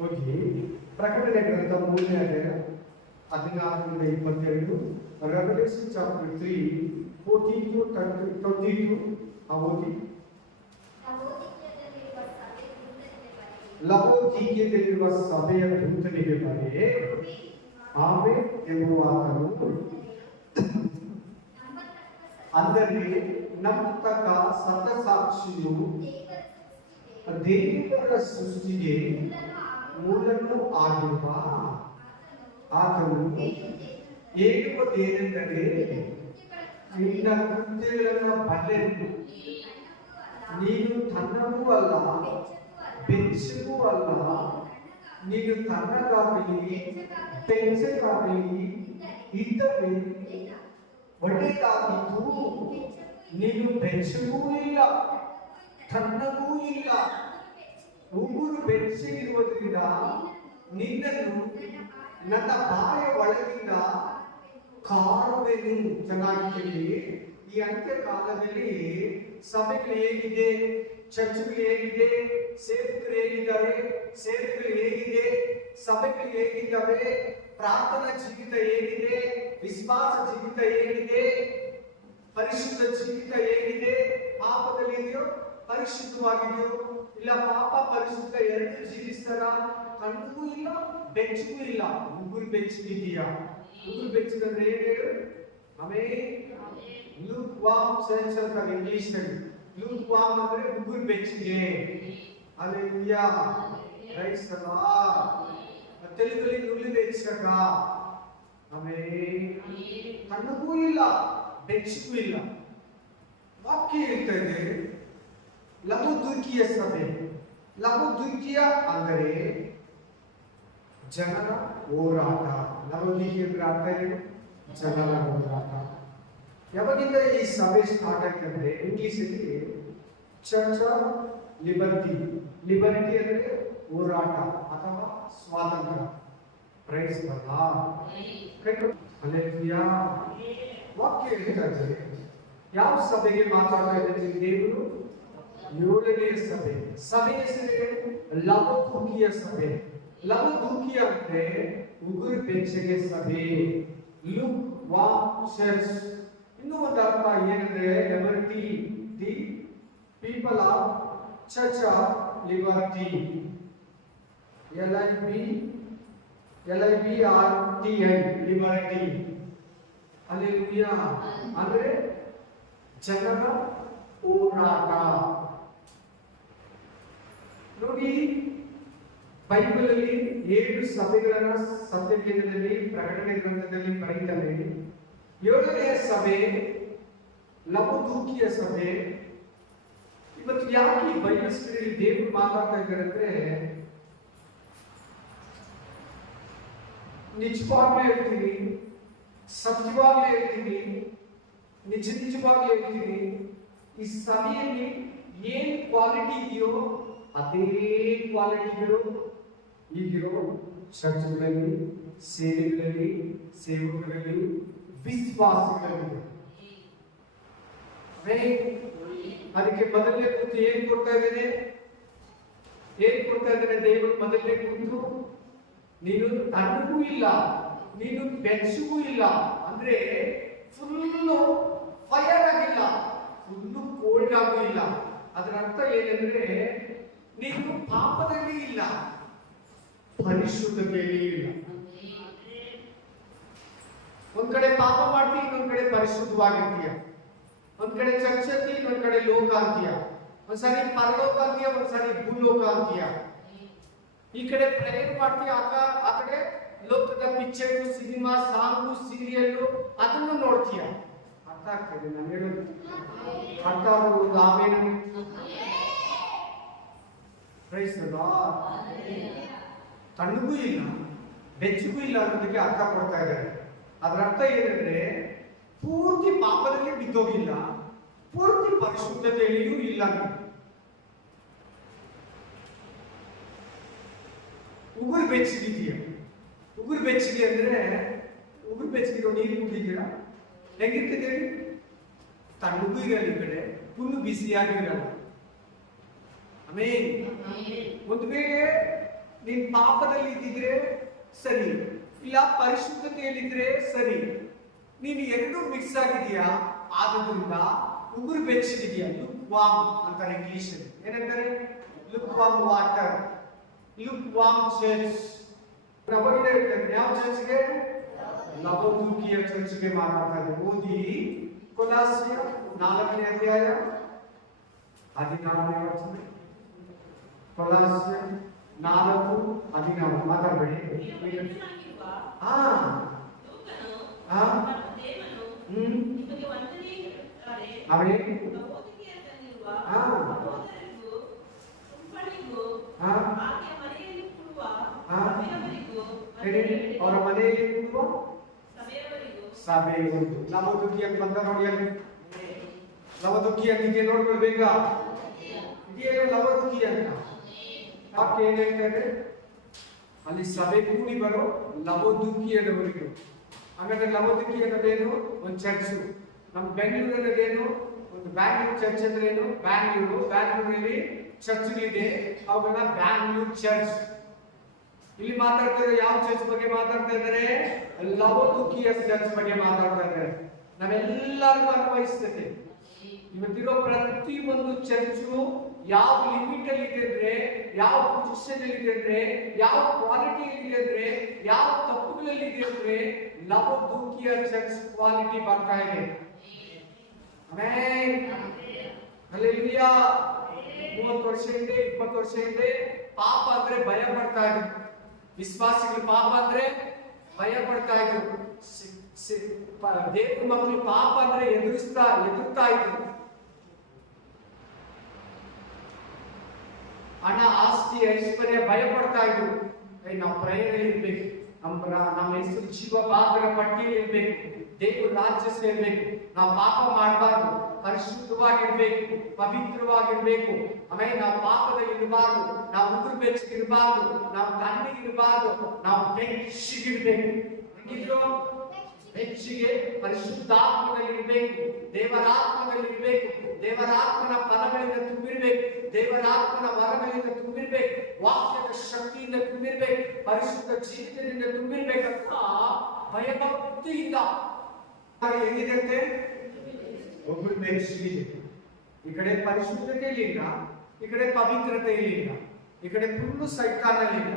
ಹೋಗಿ ಪ್ರಕಟಣೆ ಗ್ರಂಥ 3ನೇ ಅಧ್ಯಾಯ 14ರಿಂದ 22, ರೆವಲ್ಯೂಷನ್ ಚಾಪ್ಟರ್ 3 14 to 22 ಓದಿ. ಲವೋದಿಕೀಯದಲ್ಲಿರುವ ಸಭೆಯ ದೂತನಿಗೆ ಬರೆ, ಆಮೆನ್ ಎಂಬುವ ಆತನು ಅಂದರೆ ನಂಬತಕ್ಕ ಸತ್ಯಸಾಕ್ಷಿಯು ದೇವರ ಸೃಷ್ಟಿಗೆ ಮೂಲನ್ನು ಆಗಿರುವ ಆತನು ಹೇಳುವುದೇನೆಂದರೆ, ನಿನ್ನ ಕೃತ್ಯಗಳನ್ನು ಬಲ್ಲೆನು, ನೀನು ತನ್ನಗೂ ಅಲ್ಲ ಬೆಚ್ಚಗೂ ಅಲ್ಲ, ನೀನು ತನ್ನಗಾಗಲಿ ಬೆಚ್ಚಗಾಗಲಿ ಇದ್ದವೇ ಒಳ್ಳೆಯದಾಗಿದ್ದು, ನೀನು ಬೆಚ್ಚಗೂ ಇಲ್ಲ ತನ್ನಗೂ ಇಲ್ಲ, ಉಗುರು ಬೆಚ್ಚಗಿರುವುದರಿಂದ ನಿನ್ನನ್ನು ನನ್ನ ಬಾಯ ಒಳಗಿಂದ ಕಾರುವೆನು. ಚೆನ್ನಾಗಿ ಕೇಳಿ. ಈ ಅಂತ್ಯ ಕಾಲದಲ್ಲಿ ಸಭೆಗಳು ಹೇಗಿದೆ, ಚರ್ಚ್ಗಳು ಹೇಗಿದೆ, ಸೇವಕರು ಹೇಗಿದ್ದಾರೆ, ಸೇವೆಗಳು ಹೇಗಿದೆ, ಸಭೆಗಳು ಹೇಗಿದ್ದಾವೆ, ಪ್ರಾರ್ಥನಾ ಜೀವಿತ ಹೇಗಿದೆ, ವಿಶ್ವಾಸ ಜೀವಿತ ಹೇಗಿದೆ, ಪರಿಶುದ್ಧ ಜೀವಿತ ಹೇಗಿದೆ, ಪಾಪದಲ್ಲಿ ಇದೆಯೋ ಪರಿಶುದ್ಧವಾಗಿದೆಯೋ ಇಲ್ಲ, ಪಾಪ ಪರಿಶುದ್ಧ ಎರಡು ಜೀವಿಸ್ತಾರ, ಕಣ್ಣಗೂ ಇಲ್ಲ ಬೆಚ್ಚಗೂ ಇಲ್ಲ, ಉಗುರು ಬೆಚ್ಚಗಿದೆಯಾ? ಉಗುರು ಬೆಚ್ಚಗಂದ್ರೆ ಏನ್ ಹೇಳು? ಲೂಕ್ ವಾಮ್ ಸೆನ್ಸ್ ಅಂತ ಇಂಗ್ಲಿಷ್ ನಲ್ಲಿ. ಲೂಕ್ ವಾಮ್ ಅಂದ್ರೆ ಉಗುರು ಬೆಚ್ಚಗೆ. Hallelujah, praise the lord. ತೆಲುಗಲ್ಲಿ ನುಲಿ ಬೆಚ್ಚಗ. ಕಣ್ಣಗೂ ಇಲ್ಲ ಬೆಚ್ಚಗೂ ಇಲ್ಲ. ವಾಕ್ಯ ಹೇಳ್ತಾ ಇದೆ ಲವೋದಿಕೀಯ ಸಭೆ. ಲವೋದಿಕೀಯ ಅಂದರೆ ಜನರ ಹೋರಾಟ. ಲವೋದಿಕೀಯ ಅರ್ಥ ಏನು? ಜನರ ಹೋರಾಟ. ಯಾವಾಗಿಂದ ಈ ಸಭೆ ಸ್ಟಾರ್ಟ್ ಆಯ್ತು ಅಂದ್ರೆ ಇಂಗ್ಲಿಷಲ್ಲಿ ಚರ್ಚ್ ಲಿಬರ್ಟಿ. ಲಿಬರ್ಟಿ ಅಂದ್ರೆ ಹೋರಾಟ ಅಥವಾ ಸ್ವಾತಂತ್ರ್ಯ. Praise the Lord. ಹಲ್ಲೆಲೂಯಾ. ವಾಕ್ಯ ಹೇಳ್ತಾ ಇದೆ ಯಾವ ಸಭೆಗೆ ಮಾತಾಡ್ತಾ ಇದ್ದಾರೆ ದೇವರು? 7ನೇ ಸಭೆ. ಸಭೆ ಹೆಸರು ಲವೋದಿಕೀಯ ಸಭೆ. ಲವೋದಿಕೀಯ ಅಂದ್ರೆ ಉಗುರು ಬೆಚ್ಚಗೆ ಸಭೆ. Look warm church. ಇನ್ನೂ ಒಂದು ಅರ್ಥ ಏನಂದ್ರೆ liberty, the people of church of liberty. LIBRTI liberty. Hallelujah. ಅಂದ್ರೆ ಜನರ ಹೋರಾಟ. ನೋಡಿ, ಬೈಬಲ್ ಅಲ್ಲಿ 7 ಸಭೆಗಳನ್ನ ಸತ್ಯವೇದದಲ್ಲಿ ಪ್ರಕಟಣೆ ಗ್ರಂಥದಲ್ಲಿ ಬರೀತಾರೆ. 7ನೇ ಸಭೆ ಲವೋದಿಕೀಯ ಸಭೆ. ಇವತ್ತು ಯಾಕೆ ಈ ಬೈಬಲ್ ಸ್ಟಡಿಯಲ್ಲಿ ದೇವರು ಮಾತಾಡ್ತಾ ಇದ್ದಾರೆ ಅಂದ್ರೆ, ನಿಜವಾಗ್ಲೂ ಹೇಳ್ತೀನಿ, ಸತ್ಯವಾಗ್ಲೂ ಹೇಳ್ತೀನಿ, ನಿಜವಾಗ್ಲೂ ಹೇಳ್ತೀನಿ, ಈ ಸಭೆಯಲ್ಲಿ ಏನ್ ಕ್ವಾಲಿಟಿ ಇದೆಯೋ ಅದೇ ಕ್ವಾಲಿಟಿಗಳು ಈಗಿರೋ ಚರ್ಚ್ಗಳಲ್ಲಿ, ಸೇವೆಗಳಲ್ಲಿ, ಸೇವಕರಲ್ಲಿ, ವಿಶ್ವಾಸಗಳಲ್ಲಿ. ಅದಕ್ಕೆ ಮೊದಲನೇ ಕುರಿತು ಏನ್ ಕೊಡ್ತಾ ಇದ್ದೇನೆ? ದೇವರು ಮೊದಲನೇ ಕುರಿತು, ನೀನು ತಣ್ಣಗೂ ಇಲ್ಲ ನೀನು ಬೆಚ್ಚಗೂ ಇಲ್ಲ ಅಂದ್ರೆ ಫುಲ್ಲು ಫೈರ್ ಆಗಿಲ್ಲ, ಫುಲ್ಲು ಕೋಲ್ಡ್ ಆಗೂ ಇಲ್ಲ. ಅದರ ಅರ್ಥ ಏನಂದ್ರೆ ನೀನು ಪಾಪದಲ್ಲಿ ಇಲ್ಲ, ಪರಿಶುದ್ಧತೆಯಲ್ಲಿ ಇಲ್ಲ. ಒಂದ್ ಕಡೆ ಪಾಪ ಮಾಡ್ತೀಯ, ಇನ್ನೊಂದ್ ಕಡೆ ಪರಿಶುದ್ಧವಾಗಿರ್ತೀಯ. ಒಂದ್ ಕಡೆ ಚರ್ಚ್ ಅಂತೀಯ, ಇನ್ನೊಂದ್ ಕಡೆ ಲೋಕ ಅಂತೀಯ. ಒಂದ್ಸರಿ ಪರಲೋಕ ಅಂತೀಯ, ಒಂದ್ಸರಿ ಭೂಲೋಕ ಅಂತೀಯ. ಈ ಕಡೆ ಪ್ರೇಯರ್ ಮಾಡ್ತೀಯ, ಆ ಕಡೆ ಲೋಕದ ಪಿಕ್ಚರ್, ಸಿನಿಮಾ, ಸಾಂಗು, ಸೀರಿಯಲ್ ಅದನ್ನು ನೋಡ್ತೀಯ. ಅರ್ಥ ಆಗ್ತದೆ ನಾನು ಹೇಳೋದು? ಅರ್ಥ ಆಗೋದು ಆಮೇಲೆ ಪ್ರೈಸ್ ದಿ ಲಾರ್ಡ್. ತಣ್ಣಗೂ ಇಲ್ಲ ಬೆಚ್ಚಗೂ ಇಲ್ಲ ಅನ್ನೋದಕ್ಕೆ ಅರ್ಥ ಕೊಡ್ತಾ ಇದ್ದಾರೆ. ಅದರ ಅರ್ಥ ಏನಂದ್ರೆ ಪೂರ್ತಿ ಪಾಪದಲ್ಲಿ ಬಿದ್ದೋಗಿಲ್ಲ, ಪೂರ್ತಿ ಪರಿಶುದ್ಧತೆಯಲ್ಲಿಯೂ ಇಲ್ಲ. ಉಗುರು ಬೆಚ್ಚಗಿದೆಯಾ? ಉಗುರು ಬೆಚ್ಚಗೆ ಅಂದ್ರೆ ಉಗುರು ಬೆಚ್ಚಗಿರೋ ನೀರು ಕುಡಿದೀರಾ? ಹೆಂಗಿರ್ತದೆ? ತಣ್ಣಗೂ ಇರಲ್ಲ, ಈ ಕಡೆ ಫುಲ್ಲು ಬಿಸಿಯಾಗಿ ಇರಲ್ಲ. ಆಮೇಲೆ ಒಂದು ವೇಳೆ ನೀನ್ ಪಾಪದಲ್ಲಿ ಇದ್ದಿದ್ರೆ ಸರಿ, ಇಲ್ಲ ಪರಿಶುದ್ಧತೆಯಲ್ಲಿದ್ರೆ ಸರಿ. ನೀನು ಎರಡೂ ಮಿಕ್ಸ್ ಆಗಿದೆಯಾ, ಆದ್ರಿಂದ ಉಗುರು ಬೆಚ್ಚಗಿದೆಯಾ. ಲುಕ್ ವಾಮ್ ಅಂತಾರೆ ಇಂಗ್ಲಿಷ್. ಏನಂತಾರೆ? Look warm water, look warm church. ಯಾವ ಚರ್ಚ್ಗೆ? ಲವೋದಿಕೀಯ ಚರ್ಚ್ಗೆ ಮಾತಾಡ್ತಾರೆ. ಓದಿ ಕೊಲಾಸ್ಯ 4ನೇ ಅಧ್ಯಾಯ 16ನೇ ವಚನ. ಕೊಲಾಸ್ಯ 4:16 ಮಾತಾಡಬೇಡಿ. ಅವರ ಮನೆಯಲ್ಲಿ ಕೂಡುವ ಸಭೆಯವರು. ಲವೋದಿಕೀಯ ಅಂತ ನೋಡಿ, ಅಲ್ಲಿ ಲವೋದಿಕೀಯ ಅಂತಿದೆ ನೋಡ್ಕೊಳ್ಳಿ ಬೇಗ. ಇದೇನು ಲವೋದಿಕೀಯ ಅಂತ ವಾಕ್ಯ ಏನ್ ಹೇಳ್ತಾರೆ? ಅಲ್ಲಿ ಸಭೆ ಕೂಡಿ ಬರೋ ಲವೋದಿಕೀಯದವರಿಗೆ. ಹಾಗಾದ್ರೆ ಲವೋದಿಕೀಯ ಅನ್ನೋದೇನು? ಒಂದು ಚರ್ಚು. ನಮ್ಮ ಬೆಂಗಳೂರಲ್ಲೇನು? ಒಂದು ಬ್ಯಾಂಗ್ಳೂರ್ ಚರ್ಚ್ ಅಂದ್ರೆ ಏನು? ಬ್ಯಾಂಗ್ಳೂರಲ್ಲಿ ಚರ್ಚ್ಗಳಿದೆ, ಅವುಗಳ ಬ್ಯಾಂಗ್ಳೂರ್ ಚರ್ಚ್. ಇಲ್ಲಿ ಮಾತಾಡ್ತಾ ಇದ್ದಾರೆ ಯಾವ ಚರ್ಚ್ ಬಗ್ಗೆ ಮಾತಾಡ್ತಾ ಇದ್ದಾರೆ? ಲವೋದಿಕೀಯ ಚರ್ಚ್ ಬಗ್ಗೆ ಮಾತಾಡ್ತಾ ಇದ್ದಾರೆ. ನಾವೆಲ್ಲರಿಗೂ ಅನ್ವಯಿಸ್ತದೆ. ಇವತ್ತಿರೋ ಪ್ರತಿ ಒಂದು ಚರ್ಚು ಯಾವ ಲಿಮಿಟ್ ಅಲ್ಲಿ ಇದೆ ಅಂದ್ರೆ, ಯಾವ ಪೊಸಿಷನ್ ಅಲ್ಲಿ ಇದೆ ಅಂದ್ರೆ, ಯಾವ ಕ್ವಾಲಿಟಿ ಇದೆ ಅಂದ್ರೆ, ಯಾವ ತಪ್ಪುಗಳಲ್ಲಿ ಇದೆ ಅಂದ್ರೆ, ಲವೋದಿಕೀಯ ಚರ್ಚ್ ಕ್ವಾಲಿಟಿ ಬರ್ತಾ ಇದೆ. Amen, hallelujah. 30 ವರ್ಷ ಹಿಂದೆ 20 ವರ್ಷ ಹಿಂದೆ ಪಾಪ ಅಂದ್ರೆ ಭಯ ಪಡ್ತಾ ಇದ್ರು ವಿಶ್ವಾಸಿಗಳು. ಪಾಪ ಅಂದ್ರೆ ಭಯ ಪಡ್ತಾ ಇದ್ರು. ದೇವ್ರ ಮಕ್ಕಳು ಪಾಪ ಅಂದ್ರೆ ಎದುರ್ತಾ ಇದ್ರು. ಹಣ, ಆಸ್ತಿ, ಐಶ್ವರ್ಯ ಭಯ ಪಡ್ತಾ ಇದ್ರು. ನಾವು ಪ್ರಯಾಣದಲ್ಲಿ ಇರ್ಬೇಕು, ನಮ್ಮ ಹೆಸರು ಜೀವಬಾಧರ ಪಟ್ಟಿಯಲ್ಲಿ ಇರ್ಬೇಕು, ದೇವ್ರ ರಾಜ್ಯ ಸೇರ್ಬೇಕು, ನಾವು ಪಾಪ ಮಾಡಬಾರ್ದು, ಪರಿಶುದ್ಧವಾಗಿರ್ಬೇಕು, ಪವಿತ್ರವಾಗಿರ್ಬೇಕು. ಆಮೇಲೆ ನಾವು ಪಾಪದಲ್ಲಿ ಇರಬಾರ್ದು, ನಾವು ಉಗುರು ಬೆಚ್ಚಗಿರಬಾರ್ದು, ನಾವು ತಣ್ಣಗಿರಬಾರ್ದು, ನಾವು ಬೆಚ್ಚಗಿರ್ಬೇಕು. ಹಂಗಿದ್ರು ಹೆಚ್ಚಿಗೆ ಪರಿಶುದ್ಧಾತ್ಮದಲ್ಲಿರ್ಬೇಕು, ದೇವರಾತ್ಮದಲ್ಲಿರ್ಬೇಕು, ದೇವರಾತ್ಮನ ಫಲಗಳಿಂದ ತುಂಬಿರ್ಬೇಕು, ದೇವರಾತ್ಮನ ವರಗಳಿಂದ ತುಂಬಿರ್ಬೇಕು, ವಾಕ್ಯದ ಶಕ್ತಿಯಿಂದ ತುಂಬಿರ್ಬೇಕು, ಪರಿಶುದ್ಧ ಜೀವಿತದಿಂದ ತುಂಬಿರ್ಬೇಕಂತ ಭಯಭಕ್ತಿಯಿಂದ. ಹೆಂಗಿದಂತೆ? ಒಬ್ಬರು ಬೆಚ್ಚಗಿದೆ. ಈ ಕಡೆ ಪರಿಶುದ್ಧತೆಯಲ್ಲಿಲ್ಲ, ಈ ಕಡೆ ಪವಿತ್ರತೆಯಲ್ಲಿಲ್ಲ, ಈ ಕಡೆ ಫುಲ್ಲು ಸೈತಾನಲ್ಲಿಲ್ಲ,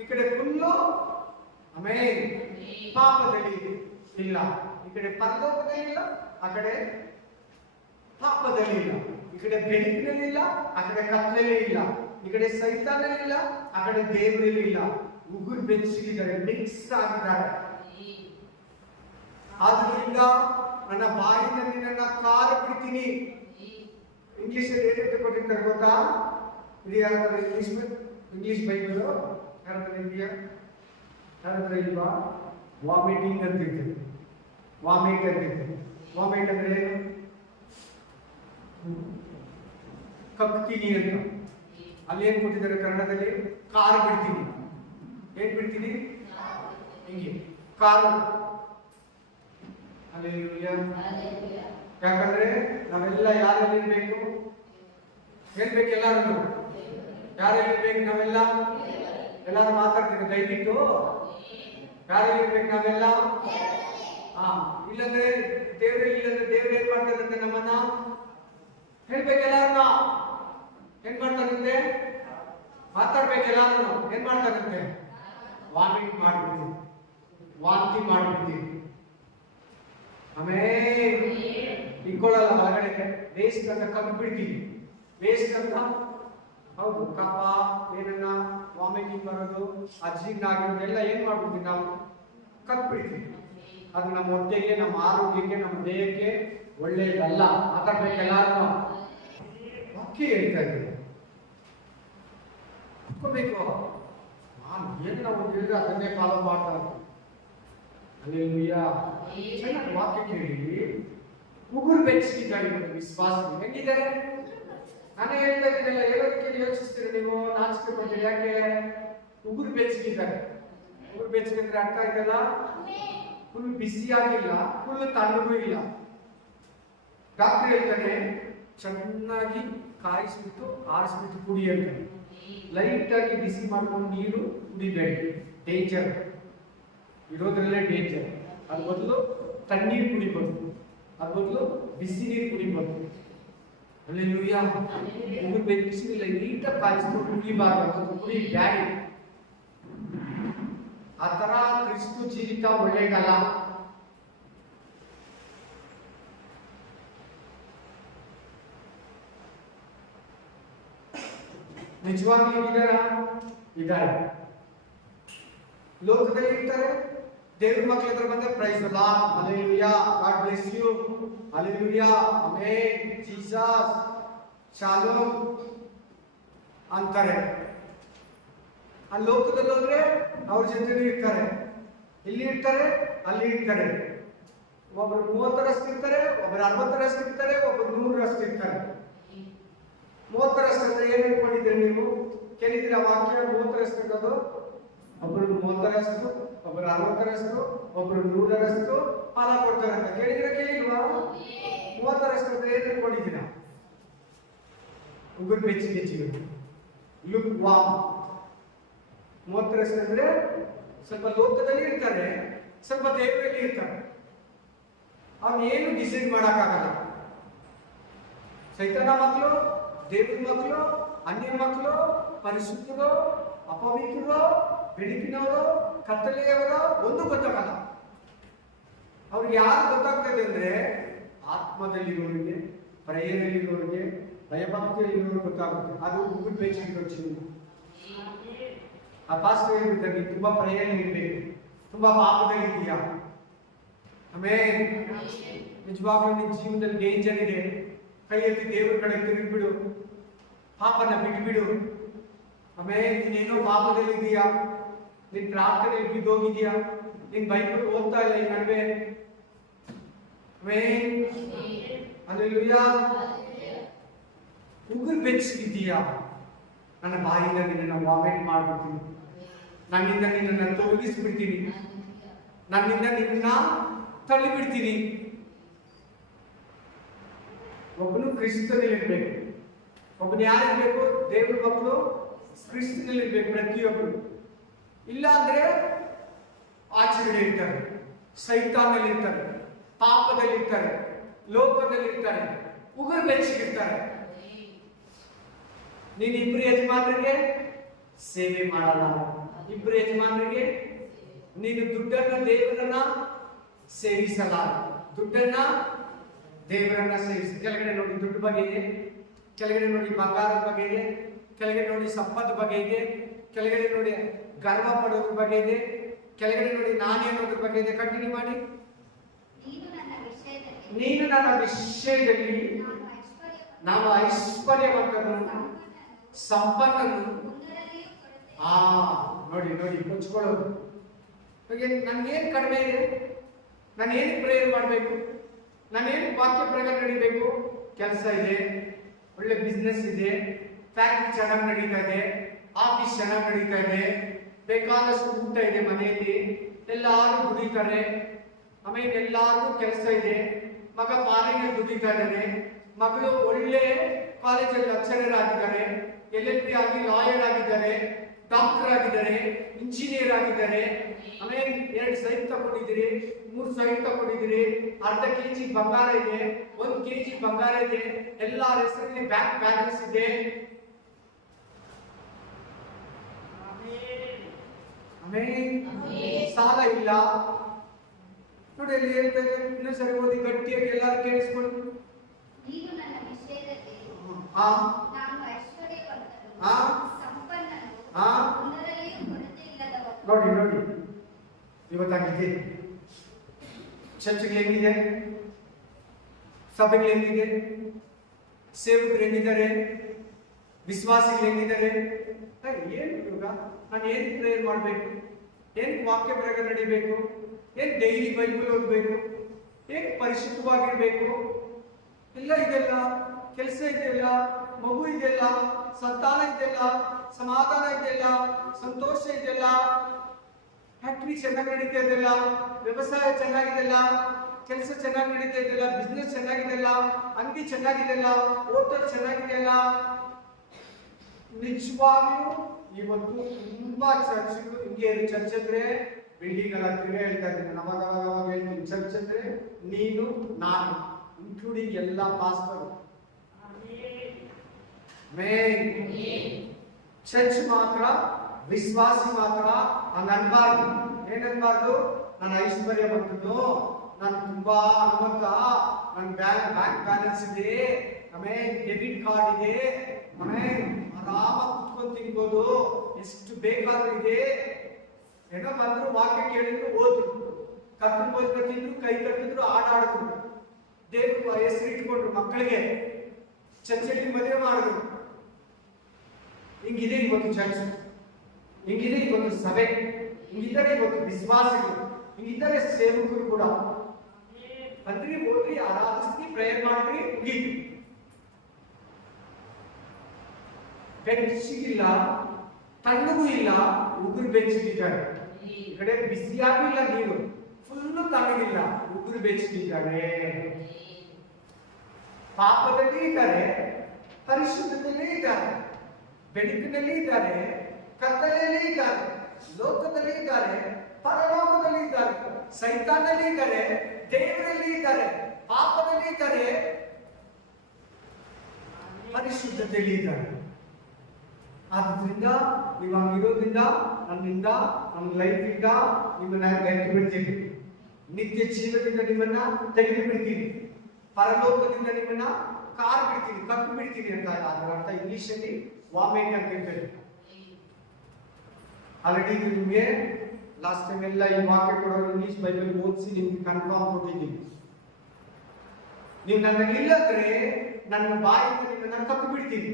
ಈ ಕಡೆ ಫುಲ್ಲು ಆಮೇಲೆ ಪಾಪದಲ್ಲಿ ಇಲ್ಲ. ಈ ಕಡೆ ಪರಲೋಕದಲ್ಲಿ ಇಲ್ಲ, ಆ ಕಡೆ ಪಾಪದಲ್ಲಿ ಇಲ್ಲ. ಈ ಕಡೆ ಬೆಳಕಿನಲ್ಲಿ ಇಲ್ಲ, ಆ ಕಡೆ ಕತ್ತಲಲ್ಲಿ ಇಲ್ಲ. ಈ ಕಡೆ ಸೈತಾನಲ್ಲಿ ಇಲ್ಲ, ಆ ಕಡೆ ದೇವರಲ್ಲಿ ಇಲ್ಲ. ಉಗುರು ಬೆಚ್ಚಗಿದ್ದಾರೆ, ಮಿಕ್ಸ್ ಆಗಿದ್ದಾರೆ. ಆದ್ರಿಂದ ನನ್ನ ಬಾಯಿನಲ್ಲಿ ನನ್ನ ಕಾರು ಬಿಡ್ತೀನಿ. ಇಂಗ್ಲಿಷ್ ಅಲ್ಲಿ ಏನಂತ ಕೊಟ್ಟಿರ್ತಾರೆ ಗೊತ್ತಾ? ಇದು ಯಾರಾದ್ರೂ ಇಂಗ್ಲಿಷ್ ಬೈಬಲ್ ಯಾರಾದ್ರೂ ಇದೆಯಾ? ಯಾರಾದ್ರೂ ಇಲ್ವಾ? ವಾಮಿಟಿಂಗ್ ಅಂತ ಇರ್ತದೆ. ವಾಮಿಟ್ ಅಂತ ಇರ್ತದೆ. ವಾಮಿಟ್ ಅಂದ್ರೆ ಏನು? ಕಕ್ತೀನಿ ಅಂತ. ಅಲ್ಲಿ ಏನ್ ಕೊಟ್ಟಿದ್ದಾರೆ ಕನ್ನಡದಲ್ಲಿ? ಕಾರು ಬಿಡ್ತೀನಿ. ಏನ್ ಬಿಡ್ತೀನಿ? ಹಿಂಗೆ ಕಾರು. ಯಾಕಂದ್ರೆ ನಾವೆಲ್ಲ ಯಾರಲ್ಲಿ ಇರ್ಬೇಕು? ಹೇಳ್ಬೇಕು ಎಲ್ಲಾರು. ಯಾರಲ್ಲಿ ಇರ್ಬೇಕು ನಾವೆಲ್ಲ? ಎಲ್ಲಾರು ಮಾತಾಡ್ತೀವಿ ದಯವಿಟ್ಟು. ಯಾರಲ್ಲಿ ಇರ್ಬೇಕು ನಾವೆಲ್ಲ? ಇಲ್ಲಂದ್ರೆ ದೇವ್ರಲ್ಲಿ ಇಲ್ಲಂದ್ರೆ ದೇವ್ರು ಏನ್ ಮಾಡ್ತಾರಂತೆ? ನಮ್ಮನ್ನ ಹೇಳ್ಬೇಕು ಎಲ್ಲಾರನ್ನ. ಏನ್ ಮಾಡ್ತಾರಂತೆ? ಮಾತಾಡ್ಬೇಕು ಎಲ್ಲಾರು. ಏನ್ ಮಾಡ್ತಾರಂತೆ? ವಾಮಿಟ್ ಮಾಡ್ಬಿಡ್ತೀವಿ, ವಾಂತಿ ಮಾಡ್ಬಿಡ್ತೀವಿ. ಆಮೇಲೆ ಇಟ್ಕೊಳ್ಳಲ್ಲ ಹೊರಗಡೆ. ವೇಸ್ಟ್ ಅಂತ ಕಬ್ಬು ಬಿಡ್ತೀವಿ. ವೇಸ್ಟ್ ಅಂತ ಹೌದು ಕಪ್ಪ ಏನನ್ನ ವಾಮಿಟಿಂಗ್ ಬರೋದು, ಅಜೀರ್ಣ ಆಗಿರೋದೆಲ್ಲ ಏನ್ ಮಾಡ್ಬಿಡ್ತೀವಿ ನಾವು? ಕಬ್ಬು ಬಿಡ್ತೀವಿ. ಅದು ನಮ್ಮ ಹೊಟ್ಟೆಗೆ, ನಮ್ಮ ಆರೋಗ್ಯಕ್ಕೆ, ನಮ್ಮ ದೇಹಕ್ಕೆ ಒಳ್ಳೆಯದಲ್ಲ. ಮಾತಾಡ್ಬೇಕೆಲ್ಲಾರು. ವಾಕ್ಯ ಹೇಳ್ತಾ ಇದ್ದೀವಿ. ಕುತ್ಕೋಬೇಕು. ನಾನು ಏನು ನಾವು ಹೇಳಿದ್ರೆ ಅದನ್ನೇ ಫಾಲೋ ಮಾಡ್ತಾ ಇರ್ತೀವಿ. ಹಲ್ಲೆಲೂಯಾ. ಚೆನ್ನಾಗಿ ವಾಕ್ಯ ಕೇಳಿ. ಉಗುರು ಬೆಚ್ಚಗಿದ್ದಾರೆ ವಿಶ್ವಾಸ. ಹೆಂಗಿದ್ದಾರೆ? ನಾನೇ ಹೇಳ್ತಾ ಇದ್ದೀನಲ್ಲ, ಹೇಳೋದಕ್ಕೆ ಯೋಚಿಸ್ತೀರಿ ನೀವು, ನಾಚಿಕೆ ಪಡ್ತೀರಿ. ಯಾಕೆ? ಉಗುರು ಬೆಚ್ಚಗಿದ್ದಾರೆ. ಉಗುರು ಬೆಚ್ಚಗಿದ್ರೆ ಅರ್ಥ ಆಯ್ತಲ್ಲ? ಫುಲ್ ಬಿಸಿಯಾಗಿಲ್ಲ, ಫುಲ್ ತಣ್ಣಗೂ ಇಲ್ಲ. ಡಾಕ್ಟರ್ ಹೇಳ್ತಾನೆ ಚೆನ್ನಾಗಿ ಕಾಯಿಸ್ಬಿಟ್ಟು ಆರಿಸ್ಬಿಟ್ಟು ಕುಡಿ ಹೇಳ್ತಾನೆ. ಲೈಟ್ ಆಗಿ ಬಿಸಿ ಮಾಡ್ಕೊಂಡು ನೀರು ಕುಡಿಬೇಡಿ, ಡೇಂಜರ್. ಇರೋದ್ರಲ್ಲೇ ಡೇಂಜರ್. ಅದ್ರ ಬದಲು ತಣ್ಣೀರು ಕುಡಿಬಹುದು, ಅದ್ರ ಬದಲು ಬಿಸಿ ನೀರು ಕುಡಿಬಹುದು. ಹಲ್ಲೆಲೂಯಾ. ಉಗುರು ಬೆಚ್ಚಗಿಲ್ಲ, ನೀಟಾಗಿ ಕಾಯಿಸ್ಕೊಂಡು ಕುಡಿಬಾರ್ದು, ಕುಡಿ ಬ್ಯಾಡಿ. ಆ ತರ ಕ್ರಿಸ್ತು ಜೀವಿತ ಒಳ್ಳೇದಲ್ಲ. ನಿಜವಾಗ್ಲೂ ಇದ್ದಾರೆ, ಲೋಕದಲ್ಲಿ ಇರ್ತಾರೆ. ದೇವ್ರ ಮಕ್ಕಳ ಹತ್ರ ಬಂದ್ರೆ praise the Lord, hallelujah, God bless you, hallelujah, amen, Jesus, shalom ಅಂತಾರೆ. ಆ ಲೋಕದಲ್ಲಿ ಹೋದ್ರೆ ಅವ್ರ ಜೊತೆ ಇರ್ತಾರೆ, ಇಲ್ಲಿ ಇರ್ತಾರೆ, ಅಲ್ಲಿ ಇರ್ತಾರೆ. ಒಬ್ರು 30ರಷ್ಟು ಇರ್ತಾರೆ, ಒಬ್ರು 60ರಷ್ಟು ಇರ್ತಾರೆ, ಒಬ್ರು 100ರಷ್ಟು ಇರ್ತಾರೆ. 30ರಷ್ಟು ಅಂದ್ರೆ ಏನ್ ಅನ್ಕೊಂಡಿದ್ದೀರಿ ನೀವು? ಕೇಳಿದಿರ ವಾಕ್ಯ? 30ರಷ್ಟು ಇರೋದು ಒಬ್ರು 30ರಷ್ಟು, ಒಬ್ರು 60ರಷ್ಟು, ಒಬ್ರು 100ರಷ್ಟು ಫಲ ಕೊಡ್ತಾರೆ ಅಂತ ಕೇಳಿಲ್ವಾ? 30ರಷ್ಟು ಅಂದ್ರೆ ಏನ್ ಅನ್ಕೊಂಡಿದ್ದೀರಾ? ಉಗುರು ಬೆಚ್ಚಗೆ, ಲುಕ್ ವಾಮ್. 30ರಷ್ಟು ಅಂದ್ರೆ ಸ್ವಲ್ಪ ಲೋಕದಲ್ಲಿ ಇರ್ತಾರೆ, ಸ್ವಲ್ಪ ದೇವರಲ್ಲಿ ಇರ್ತಾರೆ. ಅವ್ನು ಏನು ಡಿಸೈಡ್ ಮಾಡಕ್ಕಾಗಲ್ಲ. ಸೈತಾನ ಮಕ್ಕಳು, ದೇವ್ರ ಮಕ್ಕಳು, ಅನ್ಯ ಮಕ್ಕಳು, ಪರಿಶುದ್ಧರು, ಅಪವಿತ್ರರು, ಬೆಳಕಿನವರು, ಕತ್ತಲೆಯವರು ಒಂದು ಗೊತ್ತಾಗಲ್ಲ. ಅವ್ರಿಗೆ ಯಾರು ಗೊತ್ತಾಗ್ತದೆ ಅಂದ್ರೆ ಆತ್ಮದಲ್ಲಿರೋರಿಗೆ, ಪ್ರೇಯರಲ್ಲಿರೋರಿಗೆ, ಭಯಭಕ್ತಿಯಲ್ಲಿರೋರಿಗೆ ಗೊತ್ತಾಗುತ್ತೆ. ಅದು ಉಗುರು ಬೆಚ್ಚಗಿರೋ ಚಿನ್ನ. ಆ ಪಾಸ್ಟರ್ ಹೇಳ್ಬಿಡ್ತಾರೆ, ತುಂಬಾ ಪ್ರೇಯರ್ ಇರ್ಬೇಕು, ತುಂಬಾ ಪಾಪದಲ್ಲಿದ್ದೀಯಾ. ಆಮೇಲೆ ನಿಜವಾಗ್ಲೂ ನಿನ್ನ ಜೀವನದಲ್ಲಿ ಡೇಂಜರ್ ಇದೆ. ಕೈ ಎತ್ತಿ ದೇವ್ರ ಕಡೆ ತಿರುಗಿಬಿಡು, ಪಾಪನ ಬಿಟ್ಬಿಡು. ಆಮೇಲೆ ನೀನೇನೋ ಪಾಪದಲ್ಲಿದ್ದೀಯಾ, ನಿನ್ ಪ್ರಾರ್ಥನೆಯಲ್ಲಿ ಬಿದ್ದೋಗಿದೀಯಾ, ನಿನ್ ಬೈಬಲ್ ಓದ್ತಾ ಇಲ್ಲ ಈ ನಡುವೆ. ಹಲ್ಲೆಲೂಯಾ. ಉಗುರು ಬೆಚ್ಚಗಿದ್ದೀಯಾ, ನನ್ನ ಬಾಯಿಂದ ನಿನ್ನನ್ನು ವಾಮಿಟ್ ಮಾಡ್ಬಿಡ್ತೀನಿ, ನನ್ನಿಂದ ನಿನ್ನನ್ನು ತೊಲಗಿಸ್ಬಿಡ್ತೀನಿ, ನನ್ನಿಂದ ನಿನ್ನ ತಳ್ಳಿಬಿಡ್ತೀನಿ. ಒಬ್ಬನು ಕ್ರಿಸ್ತನಲ್ಲಿರ್ಬೇಕು. ಒಬ್ಬನು ಯಾರಿರ್ಬೇಕು? ದೇವ್ರ ಮಕ್ಕಳು ಕ್ರಿಸ್ತನಲ್ಲಿರ್ಬೇಕು ಪ್ರತಿಯೊಬ್ಬರು. ಇಲ್ಲ ಅಂದ್ರೆ ಆಚರಣೆ ಇರ್ತಾರೆ, ಸೈತಾನಲ್ಲಿ ಇರ್ತಾರೆ, ಪಾಪದಲ್ಲಿ ಇರ್ತಾರೆ, ಲೋಕದಲ್ಲಿ ಇರ್ತಾರೆ, ಉಗುರು ಬೆಚ್ಚಗಿರ್ತಾರೆ. ನೀನ್ ಇಬ್ರು ಯಜಮಾನರಿಗೆ ಸೇವೆ ಮಾಡಲ್ಲ, ಇಬ್ರು ಯಜಮಾನರಿಗೆ ನೀನು ದುಡ್ಡನ್ನ ದೇವರನ್ನ ಸೇವಿಸಲ್ಲ, ದುಡ್ಡನ್ನ ದೇವರನ್ನ ಸೇವಿಸಿ. ಕೆಳಗಡೆ ನೋಡಿ ದುಡ್ಡು ಬಗ್ಗೆ ಇದೆ, ಕೆಳಗಡೆ ನೋಡಿ ಬಂಗಾರದ ಬಗ್ಗೆ ಇದೆ, ಕೆಳಗಡೆ ನೋಡಿ ಸಂಪತ್ತು ಬಗ್ಗೆ ಇದೆ, ಕೆಳಗಡೆ ನೋಡಿ ಗರ್ವ ಪಡೋದ್ರ ಬಗ್ಗೆ ಇದೆ, ಕೆಳಗಡೆ ನೋಡಿ ನಾನೇ ಅನ್ನೋದ್ರ ಬಗ್ಗೆ ಇದೆ. ಕಂಟಿನ್ಯೂ ಮಾಡಿ. ನೀನು ನನ್ನ ವಿಷಯದಲ್ಲಿ ನಾನು ಐಶ್ವರ್ಯವಂತನು, ಸಂಪನ್ನನು. ನೋಡಿ ನೋಡಿ ಮುಚ್ಕೊಳ್ಳೋದು. ನನ್ಗೇನು ಕಡಿಮೆ ಇದೆ? ನಾನು ಏನು ಪ್ರೇಯರ್ ಮಾಡಬೇಕು? ನಾನೇನು ವಾಕ್ಯ ಪ್ರಕಾರ ನಡಿಬೇಕು? ಕೆಲಸ ಇದೆ, ಒಳ್ಳೆ ಬಿಸ್ನೆಸ್ ಇದೆ, ಫ್ಯಾಕ್ಟ್ರಿ ಚೆನ್ನಾಗಿ ನಡೀತಾ ಇದೆ, ಆಫೀಸ್ ಚೆನ್ನಾಗಿ ನಡೀತಾ ಇದೆ, ಬೇಕಾದಷ್ಟು ಊಟ ಇದೆ ಮನೆಯಲ್ಲಿ, ಎಲ್ಲಾರು ದುಡಿತಾರೆ, ಆಮೇಲೆ ಎಲ್ಲಾರ್ಗೂ ಕೆಲಸ ಇದೆ, ಮಗ ಪಾಲಿಗೆ ದುಡಿತಾ ಇದ್ದಾನೆ, ಮಗಳು ಒಳ್ಳೆ ಕಾಲೇಜಲ್ಲಿ ಲೆಕ್ಚರರ್ ಆಗಿದ್ದಾರೆ, LLB ಆಗಿ ಲಾಯರ್ ಆಗಿದ್ದಾರೆ, ಡಾಕ್ಟರ್ ಆಗಿದ್ದಾರೆ, ಇಂಜಿನಿಯರ್ ಆಗಿದ್ದಾರೆ. ಆಮೇಲೆ 2 ಸೈಟ್ ತಗೊಂಡಿದ್ದೀರಿ, 3 ಸೈಟ್ ತಗೊಂಡಿದ್ದೀರಿ, ಅರ್ಧ ಕೆಜಿ ಬಂಗಾರ ಇದೆ, 1 ಕೆಜಿ ಬಂಗಾರ ಇದೆ, ಎಲ್ಲರ ಹೆಸರಲ್ಲಿ ಬ್ಯಾಂಕ್ ಬ್ಯಾಲೆನ್ಸ್ ಇದೆ. ಸಾಲ ಇಲ್ಲ. ನೋಡಿ ಅಲ್ಲಿ ಹೇಳ್ಬೇಕು, ಇನ್ನೊಂದ್ಸರಿ ಓದಿ ಗಟ್ಟಿಯಾಗಿ ಎಲ್ಲರೂ ಕೇಳಿಸ್ಕೊಳ್ಳಿ. ನೋಡಿ ನೋಡಿ ಇವತ್ತಾಗಿದೆ. ಚರ್ಚ್ಗೆ ಹೆಂಗಿದೆ, ಸಭೆಗೆ ಹೆಂಗಿದೆ, ಸೇವಕರು ಹೆಂಗಿದ್ದಾರೆ, ವಿಶ್ವಾಸಿಗಳು ಹೆಂಗಿದ್ದಾರೆ? ಏನು ಇವಾಗ ನಾನು ಏನು ಪ್ರೇಯರ್ ಮಾಡಬೇಕು, ಏನು ವಾಕ್ಯ ಪ್ರಕಾರ ನಡಿಬೇಕು, ಏನು ಡೈಲಿ ಬೈಬಲ್ ಓದಬೇಕು, ಏನು ಪರಿಶುದ್ಧವಾಗಿರ್ಬೇಕು, ಎಲ್ಲ ಇದೆಲ್ಲ ಕೆಲಸ ಇದೆಯಲ್ಲ, ಮಗು ಇದೆಯಲ್ಲ, ಸಂತಾನ ಇದೆಯಲ್ಲ, ಸಮಾಧಾನ ಇದೆಯಲ್ಲ, ಸಂತೋಷ ಇದೆಯಲ್ಲ, ಫ್ಯಾಕ್ಟ್ರಿ ಚೆನ್ನಾಗಿ ನಡೀತಾ ಇದೆಯಲ್ಲ, ವ್ಯವಸಾಯ ಚೆನ್ನಾಗಿದೆಯಲ್ಲ, ಕೆಲಸ ಚೆನ್ನಾಗಿ ನಡೀತಾ ಇದೆಯಲ್ಲ, ಬಿಸ್ನೆಸ್ ಚೆನ್ನಾಗಿದೆಯಲ್ಲ, ಅಂಗಡಿ ಚೆನ್ನಾಗಿದೆಯಲ್ಲ, ಹೋಟೆಲ್ ಚೆನ್ನಾಗಿದೆಯಲ್ಲ, ನಿಜವಾಗ್ಲೂ ಇವತ್ತು ತುಂಬಾ ಚರ್ಚ್ಗಳು ಹಿಂಗೆ ಚರ್ಚ್ ಅಂದ್ರೆ ಬಿಲ್ಡಿಂಗ್ ಎಲ್ಲ ತಿರುಗಿ ಹೇಳ್ತಾ ಇದ್ದೀನಿ. ಅವಾಗ ಹೇಳ್ತೀನಿ, ಚರ್ಚ್ ಅಂದ್ರೆ ನೀನು ನಾನು ಇನ್ಕ್ಲೂಡಿಂಗ್ ಎಲ್ಲ ಪಾಸ್ಟರ್. ಚರ್ಚ್ ಮಾತ್ರ, ವಿಶ್ವಾಸಿ ಮಾತ್ರ ಹಂಗನ್ಬಾರ್ದು. ಏನನ್ಬಾರ್ದು? ನನ್ನ ಐಶ್ವರ್ಯ ಬಂತು, ನಾನು ತುಂಬಾ ಹನುಮಂತ, ನನ್ನ ಬ್ಯಾಂಕ್ ಬ್ಯಾಲೆನ್ಸ್ ಇದೆ, ಆಮೇಲೆ ಡೆಬಿಟ್ ಕಾರ್ಡ್ ಇದೆ, ಆಮೇಲೆ ಆರಾಮಾಗಿ ಕುತ್ಕೊಂಡು ತಿನ್ಬೋದು, ಎಷ್ಟು ಬೇಕಾದ್ರೂ ಇದೆ. ಏನೋ ಬಂದ್ರು, ವಾಕ್ಯ ಕೇಳಿದ್ರು, ಹೋದ್ರು, ಕರ್ತನ ಭೋಜನ ತಿಂದ್ರು, ಕೈ ಕಟ್ಟಿದ್ರು, ಆಡಿದ್ರು, ದೇವ್ರ ಹೆಸರು ಇಟ್ಕೊಂಡ್ರು, ಮಕ್ಕಳಿಗೆ ಚರ್ಚಲ್ಲಿ ಮದುವೆ ಮಾಡಿದ್ರು. ಹಿಂಗಿದೆ ಇವತ್ತು ಚರ್ಚ್, ಹಿಂಗಿದೆ ಇವತ್ತು ಸಭೆ, ಹಿಂಗಿದ್ದಾರೆ ಇವತ್ತು ವಿಶ್ವಾಸಿಗಳು, ಹಿಂಗಿದ್ದಾರೆ ಸೇವಕರು ಕೂಡ. ಅಂದ್ರೆ ಹೋದ್ರಿ, ಆರಾಧಿಸ್ತಿ, ಪ್ರೇಯರ್ ಮಾಡ್ರಿ, ಮುಗೀತು. ಬೆಚ್ಚಗಿಲ್ಲ, ತಣ್ಣಗೂ ಇಲ್ಲ, ಉಗುರು ಬೆಚ್ಚಗಿದ್ದಾರೆ. ಈ ಕಡೆ ಬಿಸಿಯಾಗೂ ಇಲ್ಲ ನೀರು, ಫುಲ್ಲು ತಣ್ಣಗಿಲ್ಲ, ಉಗುರು ಬೆಚ್ಚಗಿದ್ದಾರೆ. ಪಾಪದಲ್ಲಿ ಇದ್ದಾರೆ, ಪರಿಶುದ್ಧದಲ್ಲಿ ಇದ್ದಾರೆ, ಬೆಳಕಿನಲ್ಲಿ ಇದ್ದಾರೆ, ಕತ್ತಲೆಯಲ್ಲಿ ಇದ್ದಾರೆ, ಲೋಕದಲ್ಲಿ ಇದ್ದಾರೆ, ಪರಲೋಕದಲ್ಲಿ ಇದ್ದಾರೆ, ಸೈತಾನಲ್ಲಿ ಇದ್ದಾರೆ, ದೇವರಲ್ಲಿ ಇದ್ದಾರೆ, ಪಾಪದಲ್ಲಿ ಇದ್ದಾರೆ, ಪರಿಶುದ್ಧತೆಯಲ್ಲಿ ಇದ್ದಾರೆ. ಆದ್ರಿಂದ ನೀವು ಹಂಗಿರೋದ್ರಿಂದ ನನ್ನಿಂದ, ನನ್ನ ಲೈಫಿಂದ ನಿಮ್ಮನ್ನ ಎತ್ತು ಬಿಡ್ತೀನಿ, ನಿತ್ಯ ಜೀವನದಿಂದ ನಿಮ್ಮನ್ನ ತೆಗೆದು ಬಿಡ್ತೀನಿ, ಪರಲೋಕದಿಂದ ನಿಮ್ಮನ್ನ ಕಾರ್ ಬಿಡ್ತೀನಿ, ಕಟ್ಟು ಬಿಡ್ತೀನಿ ಅಂತ. ಅದರ ಅರ್ಥ ಇಂಗ್ಲಿಷ್ ಅಲ್ಲಿ ವಾಮೇಟ್ ಅಂತ ಹೇಳ್ತಾರೆ. ಆಲ್ರೆಡಿ ನಿಮಗೆ ಲಾಸ್ಟ್ ಟೈಮ್ ಎಲ್ಲ ಈ ವಾಕ್ಯ ಕೊಡೋರು ಇಂಗ್ಲಿಷ್ ಬೈಬಲ್ ಓದಿಸಿ ನಿಮ್ಗೆ ಕನ್ಫರ್ಮ್ ಕೊಟ್ಟಿದ್ದೀನಿ. ನೀವು ನನಗಿಲ್ಲದ್ರೆ ನನ್ನ ಬಾಯಿಂದ ನಿಮ್ಮನ್ನ ಕಟ್ಟು ಬಿಡ್ತೀನಿ,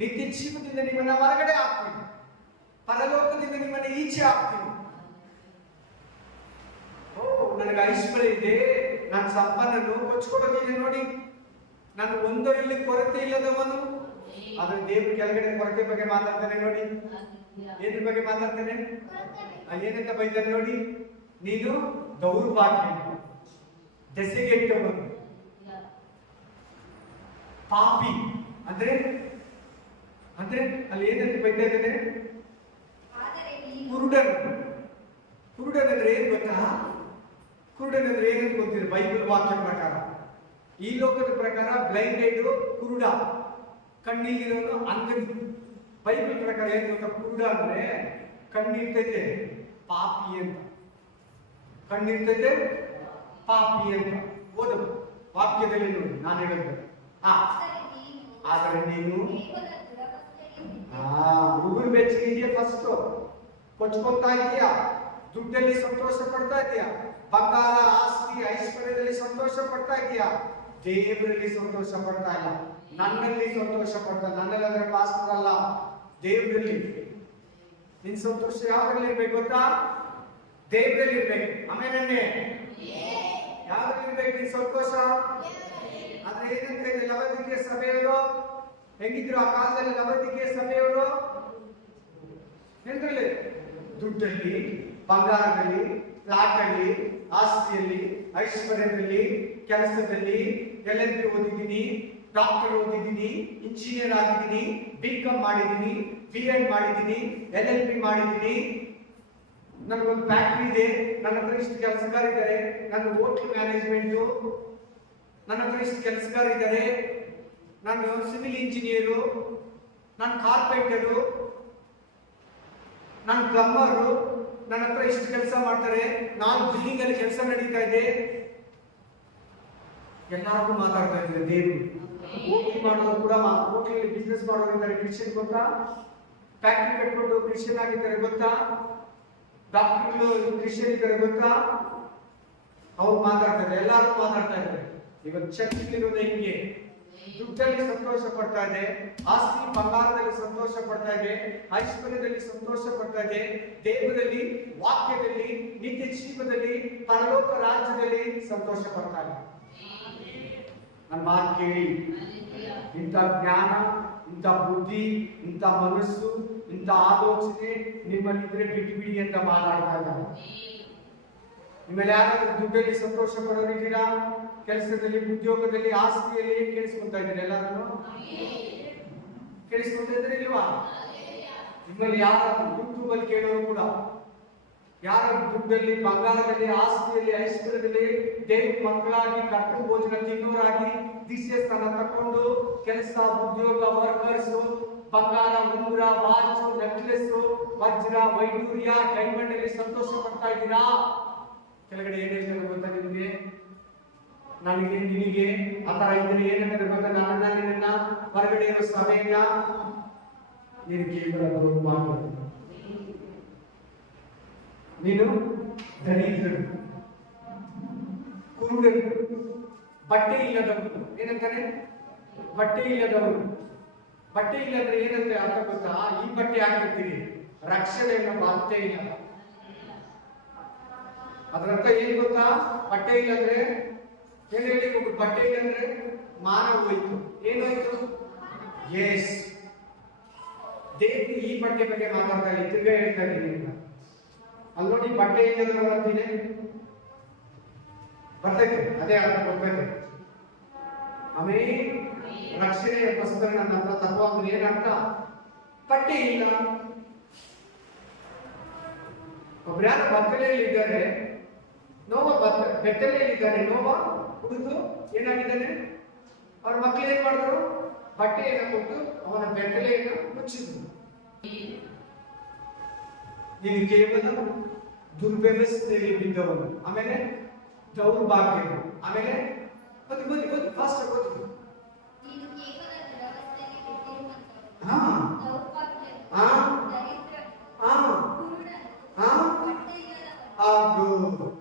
ನಿತ್ಯ ಜೀವನದಿಂದ ನಿಮ್ಮನ್ನ ಹೊರಗಡೆ ಹಾಕ್ತೀನಿ, ಪರಲೋಕದಿಂದ ನಿಮ್ಮನ್ನ ಈಚೆ ಹಾಕ್ತೀನಿ. ಓ, ನನಗೆ ಐಶ್ವರ್ಯ ಇದೆ, ನಾನು ಸಂಪನ್ನನ್ನು ಕೊಚ್ಕೊಡೋದಿದೆ ನೋಡಿ, ನಾನು ಒಂದರಲ್ಲಿ ಕೊರತೆ ಇಲ್ಲದವನು. ಆದ್ರೆ ದೇವ್ರ ಕೆಳಗಡೆ ಕೊರತೆ ಬಗ್ಗೆ ಮಾತಾಡ್ತಾನೆ ನೋಡಿ. ಏದ್ರ ಬಗ್ಗೆ ಮಾತಾಡ್ತಾನೆ? ಏನಂತ ಬೈತಾನೆ ನೋಡಿ, ನೀನು ದೌರ್ಭಾಗ್ಯ, ದೆಸೆಗೆಟ್ಟವನು, ಪಾಪಿ. ಅಂದ್ರೆ ಅಂದ್ರೆ ಅಲ್ಲಿ ಏನಂತ ಬೈತಾ ಇದ್ದಾನೆ? ಕುರುಡನ್. ಕುರುಡನ್ ಅಂದ್ರೆ ಏನ್ ಗೊತ್ತಾ? ಕುರುಡನ್ ಅಂದ್ರೆ ಏನಂತ ಗೊತ್ತಿಲ್ಲ ಬೈಬಲ್ ವಾಕ್ಯ ಪ್ರಕಾರ. ಈ ಲೋಕದ ಪ್ರಕಾರ ಬ್ಲೈಂಡೆಡ್ ಕುರುಡ, ಕಣ್ಣಿಗಿರೋನು ಅಂಧನು. ಬೈಬಲ್ ಪ್ರಕಾರ ಏನ್ ಗೊತ್ತಾ? ಕುರುಡ ಅಂದ್ರೆ ಕಣ್ಣಿರ್ತೈತೆ ಪಾಪಿ ಅಂತ, ಕಣ್ಣಿರ್ತೈತೆ ಪಾಪಿ ಅಂತ. ಓದು ವಾಕ್ಯದಲ್ಲಿ ನೋಡಿ, ನಾನು ಹೇಳಿದ್ರೆ. ಆದರೆ ನೀನು ಉಗುರು ಬೆಚ್ಚಗಿದೆಯಾ? ಫಸ್ಟ್ ಕೊಚ್ಕೊತಾ ಇದೆಯಾ? ದುಡ್ಡಲ್ಲಿ ಸಂತೋಷ ಪಡ್ತಾ ಇದೆಯಾ? ಬಂಗಾರ, ಆಸ್ತಿ, ಐಶ್ವರ್ಯದಲ್ಲಿ ಸಂತೋಷ ಪಡ್ತಾ ಇದೆಯಾ? ದೇವರಲ್ಲಿ ಸಂತೋಷ ಪಡ್ತಾ ಇಲ್ಲ, ನನ್ನಲ್ಲಿ ಸಂತೋಷ ಪಡ್ತಾ. ನನ್ನಲ್ಲಿ ಅಂದ್ರೆ ಪಾಸ್ಟರ್ ಅಲ್ಲ, ದೇವರಲ್ಲಿ. ನಿನ್ ಸಂತೋಷ ಯಾವ್ದ್ರಲ್ಲಿ ಇರ್ಬೇಕು ಗೊತ್ತಾ? ದೇವರಲ್ಲಿ ಇರ್ಬೇಕು. ಆಮೇಲೆ ಯಾವ್ದ್ರಲ್ಲಿ ಇರ್ಬೇಕು ನಿನ್ ಸಂತೋಷ? ಆದ್ರೆ ಏನಂತ ಇದೆ ಲವದಿಕೆ ಸಭೆಯವರು ಹೆಂಗಿದ್ರು ಆ ಕಾಲದಲ್ಲಿ? ಲವದಿಕೆ ಸಭೆಯವರು ಎಂದ್ರಲ್ಲಿ ದುಡ್ಡಲ್ಲಿ, ಬಂಗಾರದಲ್ಲಿ, ಫ್ಲಾಟ್ ಅಲ್ಲಿ, ಆಸ್ತಿಯಲ್ಲಿ, ಐಶ್ವರ್ಯದಲ್ಲಿ, ಕೆಲಸದಲ್ಲಿ, LLB ಓದಿದ್ದೀನಿ, ಡಾಕ್ಟರ್ ಓದಿದ್ದೀನಿ, ಇಂಜಿನಿಯರ್ ಆಗಿದ್ದೀನಿ, BCom ಮಾಡಿದ್ದೀನಿ, B.Ed ಮಾಡಿದ್ದೀನಿ, LLB ಮಾಡಿದ್ದೀನಿ, ನನಗೊಂದು ಫ್ಯಾಕ್ಟ್ರಿ ಇದೆ, ನನ್ನ ಹತ್ರ ಇಷ್ಟು ಕೆಲಸಗಾರಿದ್ದಾರೆ, ನನ್ನ ಹೋಟೆಲ್ ಮ್ಯಾನೇಜ್ಮೆಂಟು, ನನ್ನ ಹತ್ರ ಇಷ್ಟು ಕೆಲಸಗಾರಿದ್ದಾರೆ, ನಾನು ಸಿವಿಲ್ ಇಂಜಿನಿಯರು, ನಾನು ಕಾರ್ಪೆಂಟರು, ನಾನು ಪ್ಲಂಬರು, ನನ್ನ ಹತ್ರ ಇಷ್ಟು ಕೆಲಸ ಮಾಡ್ತಾರೆ, ನಾನು ಬಿಲ್ಡಿಂಗ್ ಅಲ್ಲಿ ಕೆಲಸ ನಡೀತಾ ಇದೆ. ಎಲ್ಲಾರ್ಗೂ ಮಾತಾಡ್ತಾ ಇದ್ದಾರೆ ದೇವರು. ಹೋಟೆಲ್ ಮಾಡೋರು ಕೂಡ, ಹೋಟೆಲ್ ಬಿಸ್ನೆಸ್ ಮಾಡೋರು ಇದ್ದಾರೆ, ಕ್ರಿಶ್ಚಿಯನ್ ಗೊತ್ತಾ? ಫ್ಯಾಕ್ಟ್ರಿ ಕಟ್ಕೊಂಡು ಕ್ರಿಶ್ಚಿಯನ್ ಆಗಿದ್ದಾರೆ ಗೊತ್ತಾ? ಡಾಕ್ಟರ್ಗಳು ಕ್ರಿಶ್ಚಿಯನ್ ಇದ್ದಾರೆ ಗೊತ್ತಾ? ಅವ್ರು ಮಾತಾಡ್ತಾರೆ, ಎಲ್ಲಾರು ಮಾತಾಡ್ತಾ ಇದ್ದಾರೆ. ಇವತ್ತು ಚರ್ಚಿಲಿರೋದು ಹಿಂಗೆ, ದುಡ್ಡಲ್ಲಿ ಸಂತೋಷ ಪಡ್ತಾ ಇದೆ, ಆಸ್ತಿ ಬಂಗಾರದಲ್ಲಿ ಸಂತೋಷ ಪಡ್ತಾ ಇದೆ, ಐಶ್ವರ್ಯದಲ್ಲಿ ಸಂತೋಷ ಪಡ್ತಾ ಇದೆ, ದೇವರಲ್ಲಿ, ವಾಕ್ಯದಲ್ಲಿ, ನಿತ್ಯ ಜೀವನದಲ್ಲಿ, ಪರಲೋಕ ರಾಜ್ಯದಲ್ಲಿ ಸಂತೋಷ ಪಡ್ತಾ ಇದೆ. ನನ್ನ ಮಾತು ಕೇಳಿ, ಇಂಥ ಜ್ಞಾನ, ಇಂಥ ಬುದ್ಧಿ, ಇಂಥ ಮನಸ್ಸು, ಇಂಥ ಆಲೋಚನೆ ನಿಮ್ಮಲ್ಲಿ ಇದ್ರೆ ಬಿಟ್ಬಿಡಿ ಅಂತ ಮಾತಾಡ್ತಾ ಇದ್ದಾರೆ. ನಿಮ್ಮಲ್ಲಿ ಯಾರಾದ್ರೂ ದುಡ್ಡಲ್ಲಿ ಸಂತೋಷ ಪಡೋರಿದ್ದೀರಾ? ಕೆಲಸದಲ್ಲಿ, ಉದ್ಯೋಗದಲ್ಲಿ, ಆಸ್ತಿಯಲ್ಲಿ ಕೇಳಿಸ್ಕೊಂತಾ ಇದ್ದೀರಾ? ಎಲ್ಲರೂ ಕೇಳಿಸ್ಕೊತಾ ಇದ್ರೆ ಇಲ್ವಾ? ನಿಮ್ಮಲ್ಲಿ ಯಾರ ಯೂಟ್ಯೂಬ್ ಅಲ್ಲಿ ಕೇಳೋರು ಕೂಡ ಯಾರ ದುಡ್ಡಲ್ಲಿ, ಬಂಗಾರದಲ್ಲಿ, ಆಸ್ತಿಯಲ್ಲಿ, ಐಶ್ವರ್ಯದಲ್ಲಿ ದೇವ್ರ ಮಕ್ಕಳಾಗಿ ಕರ್ತವ್ಯ ಭೋಜನ ತಿನ್ನೋರಾಗಿ ದೀಕ್ಷೆ ಸ್ಥಾನ ತಕೊಂಡು ಕೆಲಸ, ಉದ್ಯೋಗ, ವರ್ಕರ್ಸ್, ಬಂಗಾರ, ಉಂಗುರ, ವಾಚ್, ನೆಕ್ಲೆಸ್, ವಜ್ರ, ವೈಡೂರ್ಯ, ಡೈಮಂಡ್ ಅಲ್ಲಿ ಸಂತೋಷ ಪಡ್ತಾ ಇದ್ದೀರಾ? ಕೆಳಗಡೆ ಏನ್ ಹೇಳ್ತಾರೆ ಗೊತ್ತಾ ನಿಮ್ಗೆ? ನನಗೆ ನಿನಗೆ ಆ ತರ ಇದ್ರೆ ಏನಂತಾರೆ ಗೊತ್ತಾ? ನಿನ್ನ ಹೊರಗಡೆ ಇರೋ ಸಭೆಯನ್ನ ನೀನು ಕೇವಲ ಮಾಡಬಹುದು. ನೀನು ದರಿದ್ರನು, ಕುರುಡನು, ಬಟ್ಟೆ ಇಲ್ಲದವನು. ಏನಂತಾನೆ? ಬಟ್ಟೆ ಇಲ್ಲದವನು. ಬಟ್ಟೆ ಇಲ್ಲದ್ರೆ ಏನಂತ ಅರ್ಥ ಗೊತ್ತಾ? ಈ ಬಟ್ಟೆ ಹಾಕಿರ್ತೀರಿ, ರಕ್ಷಣೆ ಅನ್ನೋ ಬಟ್ಟೆ ಇಲ್ಲ. ಅದರ ಅರ್ಥ ಏನ್ ಗೊತ್ತಾ? ಬಟ್ಟೆ ಇಲ್ಲಂದ್ರೆ ಏನ್ ಹೇಳಿ? ಬಟ್ಟೆ ಇಲ್ಲಂದ್ರೆ ಮಾನ ಹೋಯ್ತು. ಏನಾಯ್ತು? ಎಸ್, ದೇವ್ರು ಈ ಬಟ್ಟೆ ಬಗ್ಗೆ ಮಾತಾಡ್ತಾ ಇದ್ದೀನಿ, ತಿರ್ಗಾ ಹೇಳ್ತಾ ಇದ್ದೀನಿ. ಅಲ್ಲಿ ನೋಡಿ, ಬಟ್ಟೆ ಇಲ್ಲದ್ರೆ ಬರ್ತಿದೆ, ಬರ್ತೈತೆ, ಅದೇ ಅರ್ಥ ಕೊಡ್ತೈತೆ. ಆಮೇಲೆ ರಕ್ಷಣೆಯ ಪುಸ್ತಕ ನನ್ನ ಹತ್ರ ತತ್ವ ಅಂದ್ರೆ ಏನರ್ಥ? ಬಟ್ಟೆ ಇಲ್ಲ. ಒಬ್ರ್ಯಾರ ಬತ್ತಲೆಯಲ್ಲಿ ಇದ್ದಾರೆ, ನೋವ ಬೆತ್ತಲೆಯಲ್ಲಿ ಇದ್ದಾರೆ. ನೋವ ಹುಡುದು ಏನಾಗಿದ್ದಾನೆ? ಅವ್ರ ಮಕ್ಕಳು ಏನ್ ಮಾಡಿದ್ರು? ಬಟ್ಟೆಯನ್ನು ಕೊಟ್ಟು ಅವನ ಬೆತ್ತಲೆಯನ್ನು ಮುಚ್ಚಿದ್ರು. ನೀನು ಕೇವಲ ದುರ್ವ್ಯವಸ್ಥೆಯಲ್ಲಿ ಬಿದ್ದವನು, ಆಮೇಲೆ ದೌರ್ಭಾಗ್ಯನು, ಆಮೇಲೆ ಬದಿ ಫಾಸ್ಟ್ ಆಗೋದು.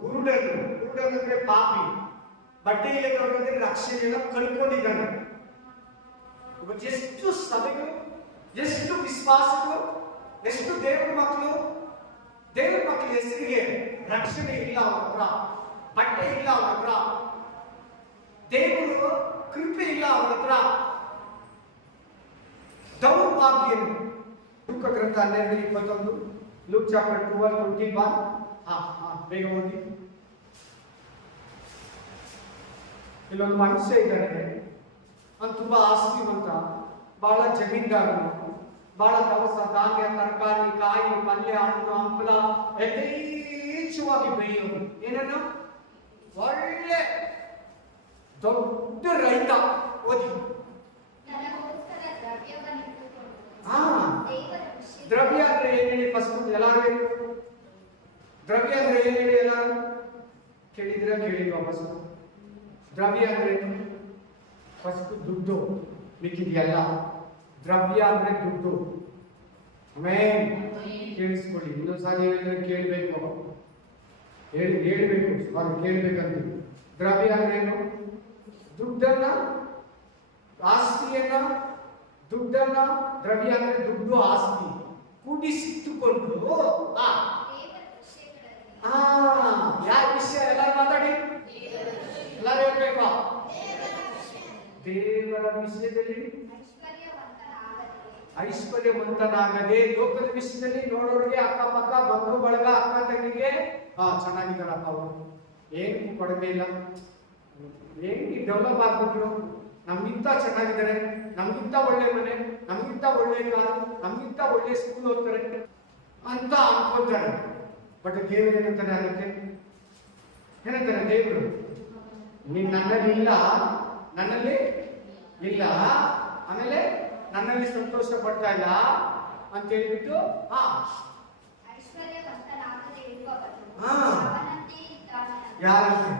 ಕುರುಡನಂದ್ರೆ ಪಾಪಿ, ಬಟ್ಟೆ ಇಲ್ಲದವರಂದ್ರೆ ರಕ್ಷಣೆಯನ್ನು ಕಳ್ಕೊಂಡಿದ್ದಾನೆ. ಎಷ್ಟು ಸಭೆಗಳು, ಎಷ್ಟು ವಿಶ್ವಾಸಗಳು, ಎಷ್ಟು ದೇವರ ಮಕ್ಕಳು ಹೆಸರಿಗೆ ರಕ್ಷಣೆ ಇಲ್ಲ ಅವರ ಹತ್ರ, ಬಟ್ಟೆ ಇಲ್ಲ ಅವರ ಹತ್ರ, ದೇವರು ಕೃಪೆ ಇಲ್ಲ ಅವರ ಹತ್ರ. ದೌರ್ಭಾಗ್ಯನು. ಲೂಕ ಗ್ರಂಥ 12:21, ಲೂಕ್ ಚಾಪ್ಟರ್ 12:21. ಬೇಗ ಓದಿ. ಇಲ್ಲೊಂದು ಮನುಷ್ಯ ಇದ್ದಾನೆ, ಅವನು ತುಂಬಾ ಆಸ್ತಿವಂತ, ಬಹಳ ಜಮೀನ್ದಾರನು, ಬಹಳ ದವಸ ಧಾನ್ಯ, ತರಕಾರಿ, ಕಾಯಿ, ಪಲ್ಯ, ಹಣ್ಣು, ಹಂಪಲ ಯಥೇಚ್ಛವಾಗಿ ಬೆಳೆಯೋದು. ಏನನ್ನು? ಒಳ್ಳೆ ದೊಡ್ಡ ರೈತ. ಓದಿ. ದ್ರವ್ಯ ಅಂದ್ರೆ ಏನ್ ಹೇಳಿ? ಫಸ್ಟ್ ಎಲ್ಲಾರು ದ್ರವ್ಯ ಅಂದ್ರೆ ಏನ್ ಹೇಳಿ? ಎಲ್ಲಾರು ಕೇಳಿದ್ರೆ ಕೇಳಿ ವಾಪಸ್. ದ್ರವ್ಯ ಅಂದ್ರೆ ಫಸ್ಟ್ ದುಡ್ಡು, ಮಿಕ್ಕಿದೆಯಲ್ಲ. ದ್ರವ್ಯ ಅಂದ್ರೆ ದುಡ್ಡು. ಆಮೇಲೆ ಕೇಳಿಸ್ಕೊಳ್ಳಿ, ಇನ್ನೊಂದ್ಸಾರಿ ಹೇಳಿದ್ರೆ ಕೇಳಬೇಕು, ಹೇಳ್ಬೇಕು, ಅವ್ರು ಕೇಳ್ಬೇಕಂತ. ದ್ರವ್ಯ ಅಂದ್ರೆ ಏನು? ದುಡ್ಡನ್ನ, ಆಸ್ತಿಯನ್ನ, ದುಡ್ಡನ್ನ, ದ್ರವ್ಯ ಅಂದ್ರೆ ದುಡ್ಡು, ಆಸ್ತಿ ಕೂಡಿಸಿಟ್ಟುಕೊಂಡು ಯಾರ ವಿಷಯ? ಎಲ್ಲರೂ ಮಾತಾಡಿ, ಎಲ್ಲರೂ ಹೇಳ್ಬೇಕು. ದೇವರ ವಿಷಯದಲ್ಲಿ ಐಶ್ವರ್ಯವಂತನಾಗದೆ, ಲೋಕದ ವಿಷಯದಲ್ಲಿ ನೋಡೋರಿಗೆ, ಅಕ್ಕಪಕ್ಕ, ಬಂಧು ಬಳಗ, ಅಕ್ಕ ತಂಗಿಗೆ ಚೆನ್ನಾಗಿದ್ದಾರಪ್ಪ, ಅವರು ಏನು ಕೊಡದೇ ಇಲ್ಲ, ಏನು ಡೆವಲಪ್ ಆಗ್ಬಿಟ್ರು, ನಮ್ಗಿಂತ ಚೆನ್ನಾಗಿದ್ದಾರೆ, ನಮ್ಗಿಂತ ಒಳ್ಳೆ ಮನೆ, ನಮ್ಗಿಂತ ಒಳ್ಳೆ ಕಾರು, ನಮ್ಗಿಂತ ಒಳ್ಳೆ ಸ್ಕೂಲ್ ಹೋಗ್ತಾರೆ ಅಂತ ಅನ್ಕೋತಾರೆ. ಬಟ್ ದೇವರು ಏನಂತಾರೆ? ಅದಕ್ಕೆ ಏನಂತಾರೆ ದೇವರು? ನೀನ್ ನನ್ನಲ್ಲಿ ಇಲ್ಲ, ನನ್ನಲ್ಲಿ ಇಲ್ಲ, ಆಮೇಲೆ ನನ್ನಲ್ಲಿ ಸಂತೋಷ ಪಡ್ತಾ ಇಲ್ಲ ಅಂತ ಹೇಳ್ಬಿಟ್ಟು ಯಾರಂತೆ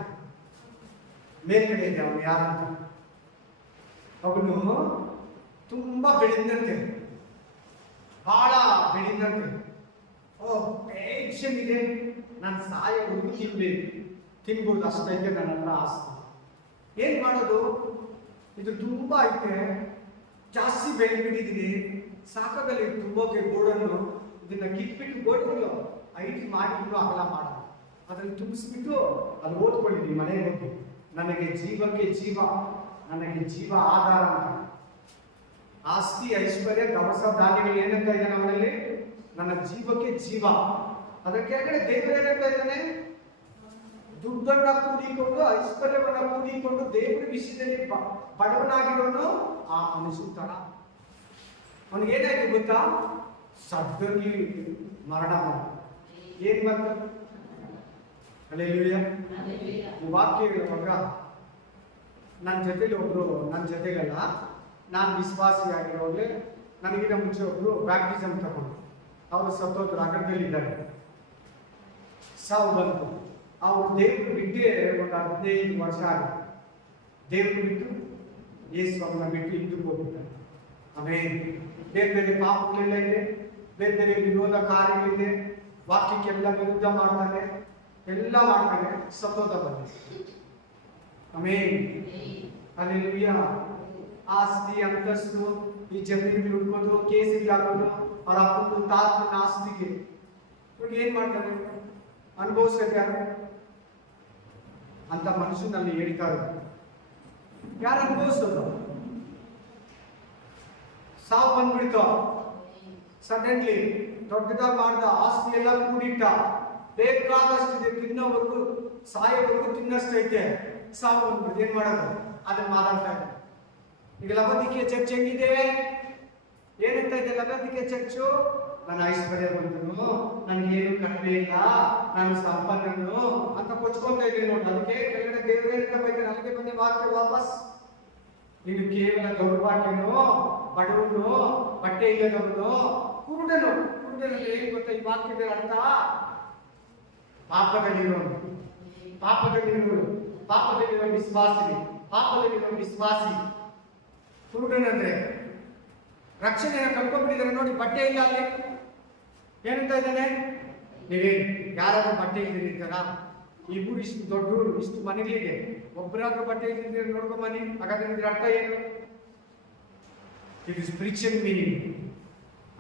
ಮೇಲ್ಗಡೆ ಇದೆ ಅವನು. ಯಾರಂತ? ಅವನು ತುಂಬಾ ಬೆಳೆದಂತೆ, ಬಹಳ ಬೆಳೆದಂತೆ. ಟೆನ್ಷನ್ ಇದೆ, ನಾನು ಸಾಯೋವರೆಗೂ ತಿನ್ಬೋದು, ಅಷ್ಟೈತೆ ನನ್ನ ಹತ್ರ ಆಸ್ತಿ. ಏನ್ ಮಾಡೋದು? ಇದು ತುಂಬಾ ಐತೆ, ಜಾಸ್ತಿ ಬೆಳೆ ಬಿಟ್ಟಿದ್ದೀನಿ, ಸಾಕಾಗಲ್ಲ ಇದು ತುಂಬೋಕೆ ಗೋಡನ್ನು. ಇದನ್ನ ಕಿತ್ಬಿಟ್ಟು ಗೋಡನ್ನು ಐಟಿ ಮಾಡಿ ಇನ್ನೂ ಅಗಲ ಮಾಡ, ಅದ್ರಲ್ಲಿ ತುಂಬಿಸ್ಬಿಟ್ಟು ಅಲ್ಲಿ ಓದ್ಕೊಂಡಿದ್ದೀನಿ ಮನೆಗೆ ಹೋಗಿ, ನನಗೆ ಜೀವಕ್ಕೆ ಜೀವ, ನನಗೆ ಜೀವ ಆಧಾರ ಅಂತ. ಆಸ್ತಿ, ಐಶ್ವರ್ಯ, ದವಸ ಧಾನ್ಯಗಳು ಏನಂತ ಇದ್ದಾನೆ ಅವನಲ್ಲಿ? ನನ್ನ ಜೀವಕ್ಕೆ ಜೀವ. ಅದರ ಕೆಳಗಡೆ ದೇವರು ಏನಂತ ಇದ್ದಾನೆ? ದುಡ್ಡನ್ನ ಕೂಡಿಕೊಂಡು, ಐಶ್ವರ್ಯವನ್ನ ಕೂಡಿಕೊಂಡು, ದೇವರ ವಿಷಯದಲ್ಲಿ ಬಡವನಾಗಿರೋನು ಆ ಮನುಷ್ಯ ತರ. ಅವನಿಗೆ ಏನಾಯ್ತು ಗೊತ್ತಾ? ಸಡನ್ಲಿ ಮರಣ. ಏನ್ ಬಂತು? ಹಲ್ಲೆಲೂಯಾ. ಈ ವಾಕ್ಯ ಹೇಳುವಾಗ ನನ್ನ ಜೊತೆಲಿ ಒಬ್ರು, ನನ್ನ ಜೊತೆಗಲ್ಲ, ನಾನು ವಿಶ್ವಾಸಿಯಾಗಿರೋವಾಗಲೇ ನನಗಿಂತ ಮುಂಚೆ ಒಬ್ರು ಬ್ಯಾಪ್ಟಿಸಮ್ ತಗೊಂಡು ಅವರು ಸತ್ತೋದ್ರು, ಅಗರದಲ್ಲಿದ್ದಾರೆ. ಸಾವು ಬಂತು. ಅವ್ರು ದೇವ್ರು ಬಿಟ್ಟೆ ಒಂದು 15 ವರ್ಷ ಆಗಿದೆ. ದೇವ್ರು ಬಿಟ್ಟು ಯೇಸುವನ್ನ ಬಿಟ್ಟು ಹಿಂದಕ್ಕೆ ಹೋಗಿದ್ದಾರೆ. ಆಮೇಲೆ ಬೇರೆ ಬೇರೆ ಪಾಪಗಳೆಲ್ಲ ಇದೆ, ಬೇರೆ ಬೇರೆ ವಿರೋಧ ಕಾರ್ಯಗಳಿದೆ, ವಾಕ್ಯಕ್ಕೆಲ್ಲ ವಿರುದ್ಧ ಮಾಡ್ತಾನೆ, ಎಲ್ಲ ಮಾಡ್ತಾನೆ, ಸತ್ತೋದ ಬಂದಿದೆ. ಆಮೇಲೆ ಹಲ್ಲೆಲೂಯಾ. ಆಸ್ತಿ ಅಂತಸ್ತು, ಈ ಜಮೀನು ಹುಡ್ಕೋದು, ಕೇಸಿಗೆ ಹಾಕೋದು, ಅವ್ರ ಅಪ್ಪನ ತಾತನ ಆಸ್ತಿಗೆ. ಇವಾಗ ಏನ್ ಮಾಡ್ತಾರೆ? ಅನುಭವಿಸ್ಬೇಕು ಯಾರು ಅಂತ ಮನುಷ್ಯನಲ್ಲಿ ಹೇಳ್ತಾರೆ. ಯಾರು ಅನುಭವಿಸೋದು? ಸಾವು ಬಂದ್ಬಿಡ್ತು ಸಡನ್ಲಿ. ದೊಡ್ಡದಾಗಿ ಮಾಡ್ದ, ಆಸ್ತಿ ಎಲ್ಲ ಕೂಡಿಟ್ಟ, ಬೇಕಾದಷ್ಟಿದೆ, ತಿನ್ನೋವರೆಗೂ ಸಾಯೋವರೆಗೂ ತಿನ್ನಷ್ಟೈತೆ. ಸಾವು ಬಂದ್ಬಿಟ್ಟು ಏನ್ ಮಾಡೋದು? ಅದನ್ನ ಮಾತಾಡ್ತಾ ಇದ್ದ. ಈಗ ಲವದಿಕೆ ಚರ್ಚ್ ಹೆಂಗಿದೆ? ಏನಂತ ಇದೆ ಲವದಿಕೆ ಚರ್ಚು? ನನ್ನ ಐಶ್ವರ್ಯ ಬಂದನು, ನನಗೇನು ಕಡಿಮೆ ಇಲ್ಲ, ನಾನು ಸಂಪನ್ನನು ಅಂತ ಕೊಚ್ಕೊಂತ ಇದ್ದೀನಿ ನೋಡಿ. ಅದಕ್ಕೆ ಕೆಳಗಡೆ ದೇವರೇನ ಬೈತಾನೆ, ನನಗೆ ಬಂದೆ ವಾಕ್ಯ ವಾಪಸ್. ನೀನು ಕೇವಲ ದೌರ್ಭಾಗ್ಯನು, ಬಡವನು, ಬಟ್ಟೆ ಇಲ್ಲದವನು, ಕುರುಡನು. ಕುರುಡನಲ್ಲಿ ಏನ್ ಗೊತ್ತಾ ಈ ವಾಕ್ಯದ ಅರ್ಥ? ಪಾಪದಲ್ಲಿರೋನು, ಪಾಪದಲ್ಲಿರೋನು, ಪಾಪದಲ್ಲಿರೋ ವಿಶ್ವಾಸಿ, ಪಾಪದಲ್ಲಿರೋ ವಿಶ್ವಾಸಿ. ಕುರುಡನಂದ್ರೆ ರಕ್ಷಣೆಯನ್ನು ಕಳ್ಕೊಂಡ್ಬಿಟ್ಟಿದ್ದಾರೆ ನೋಡಿ. ಬಟ್ಟೆ ಇಲ್ಲ ಅಲ್ಲಿ. ಏನಂತ ಇದ್ದಾನೆ? ನೀವೇನು ಯಾರಾದ್ರೂ ಬಟ್ಟೆ ಇಲ್ದಿರ್ತಾರ? ಈ ಊರು ಇಷ್ಟು ದೊಡ್ಡ ಊರು, ಇಷ್ಟು ಮನೆಗಳಿಗೆ ಒಬ್ಬರಾದ್ರೂ ಬಟ್ಟೆ ಇಲ್ದಿದ್ರೆ ನೋಡ್ಕೊಂಬನ್ನಿ. ಹಾಗಾದ್ರೆ ಇದ್ರ ಅರ್ಥ ಏನು? ಇದು ಸ್ಪಿರಿಚುವಲ್ ಮೀನಿಂಗ್,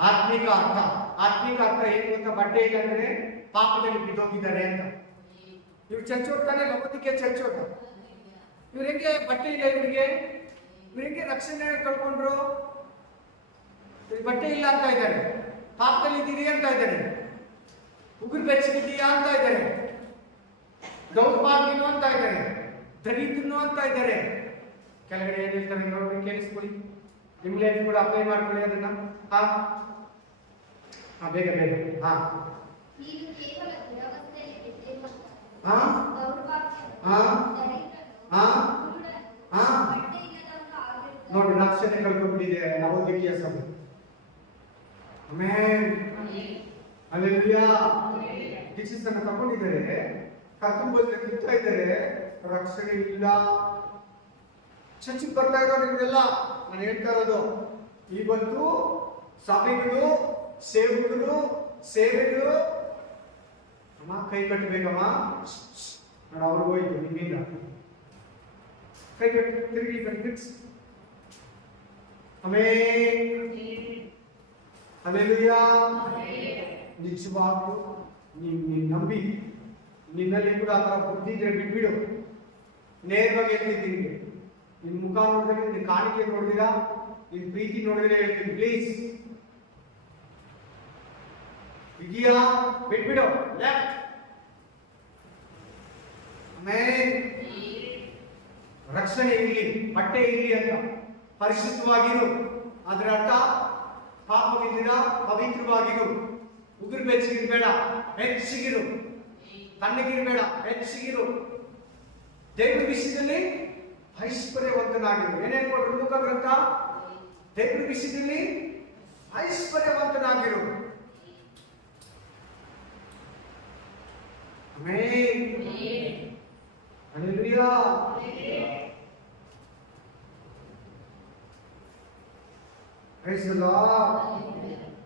ಆತ್ಮಿಕ ಅರ್ಥ. ಆತ್ಮಿಕ ಅರ್ಥ ಏನು ಗೊತ್ತಾ? ಬಟ್ಟೆ ಇಲ್ಲ ಅಂದ್ರೆ ಪಾಪದಲ್ಲಿ ಬಿದ್ದೋಗಿದ್ದಾರೆ ಅಂತ. ಇವ್ರು ಚರ್ಚ್ ಹೋಗ್ತಾನೆ, ಲವದಿಕೆ ಚರ್ಚ್ ಹೋಗ. ಇವ್ರ ಹೆಂಗೆ ಬಟ್ಟೆ ಇಲ್ಲ ಇವ್ರಿಗೆ? ಇವ್ರ ಹೆಂಗೆ ರಕ್ಷಣೆ ಕಳ್ಕೊಂಡ್ರು? ಬಟ್ಟೆ ಇಲ್ಲ ಅಂತ ಇದ್ದಾರೆ, ಪಾಪದಲ್ಲಿ ಇದ್ದೀರಿ ಅಂತ ಇದ್ದಾರೆ, ಉಗುರು ಬೆಚ್ಚಗಿದೀಯಾ ಅಂತ ಇದ್ದಾರೆ, ದೌರ್ಭಾಗ್ಯನು ಅಂತ ಇದ್ದಾರೆ, ದರಿದ್ರನು ಅಂತ ಇದ್ದಾರೆ. ಕೆಳಗಡೆ ಏನ್ ಹೇಳ್ತಾರೆ ನೋಡಿ, ಕೇಳಿಸ್ಕೊಳ್ಳಿ. ನಿಮ್ ಲೈಫ್ ಕೂಡ ಅಪ್ಲೈ ಮಾಡ್ಕೊಳ್ಳಿ ಅದನ್ನ. ಬೇಗ ಬೇಗ. ನೋಡಿ, ರಕ್ಷಣೆ ಕಳ್ಕೊಂಡ್ಬಿಟ್ಟಿದೆ ಲವೋದಿಕೀಯ ಸಭೆ. Amen, hallelujah. ದೀಕ್ಷಿತನ ತಗೊಂಡಿದ್ದಾರೆ, ಕರ್ಕೊಂಡ್ಬಂದ್ರೆ ತಿಂತಾ ಇದ್ದಾರೆ, ರಕ್ಷಣೆ ಇಲ್ಲ. ಚರ್ಚಿಗೆ ಬರ್ತಾ ಇರೋರು ಇವರೆಲ್ಲ ನಾನು ಹೇಳ್ತಾ ಇರೋದು. ಇವತ್ತು ಸಭೆಗಳು, ಸೇವೆಗಳು ಅಮ್ಮ ಕೈ ಕಟ್ಟಬೇಕಮ್ಮ. ನೋಡಿ, ಅವ್ರಿಗೆ ಹೋಯ್ತು ನಿಮ್ಮಿಂದ. ಕೈ ಕಟ್ಟಿ ತಿರುಗಿ ಫಿಕ್ಸ್. Amen, hallelujah. ನಿಜವಾಗ್ಲೂ ನೀನ್ ನಂಬಿ, ನಿನ್ನಲ್ಲಿ ಕೂಡ ಆ ಥರ ಬುದ್ಧಿ ಇದ್ರೆ ಬಿಟ್ಬಿಡು. ನೇರವಾಗಿ ಹೇಳ್ತಿದ್ದೀನಿ, ನಿನ್ ಮುಖ ನೋಡಿದ್ರೆ, ನಿನ್ ಕಾಣಿಕೆ ನೋಡಿದಿರಾ, ನಿನ್ ಪ್ರೀತಿ ನೋಡಿದ್ರೆ ಹೇಳ್ತೀನಿ, ಪ್ಲೀಸ್ ಇದೆಯಾ ಬಿಟ್ಬಿಡು. ಲೆಫ್ಟ್. ಆಮೇಲೆ ರಕ್ಷಣೆ ಇರಲಿ, ಬಟ್ಟೆ ಇರಲಿ ಅಂತ ಪರಿಶುದ್ಧವಾಗಿರು. ಅದರ ಅರ್ಥ ಪಾಪವಿದ್ದೀರ, ಪವಿತ್ರವಾಗಿರು. ಉಗುರು ಬೆಚ್ಚಗಿರ್ಬೇಡ, ಬೆಚ್ಚಗಿರು. ತಣ್ಣಗಿರ್ಬೇಡ, ಬೆಚ್ಚಗಿರು. ದೇವ್ರ ವಿಷಯದಲ್ಲಿ ಐಶ್ವರ್ಯವಂತನಾಗಿರು. ಏನೇನ್ ಕೊಡ್ರು ಲೂಕ ಗ್ರಂಥ? ದೇವ್ರ ವಿಷಯದಲ್ಲಿ ಐಶ್ವರ್ಯವಂತನಾಗಿರು. Amen, hallelujah. Praise the lord.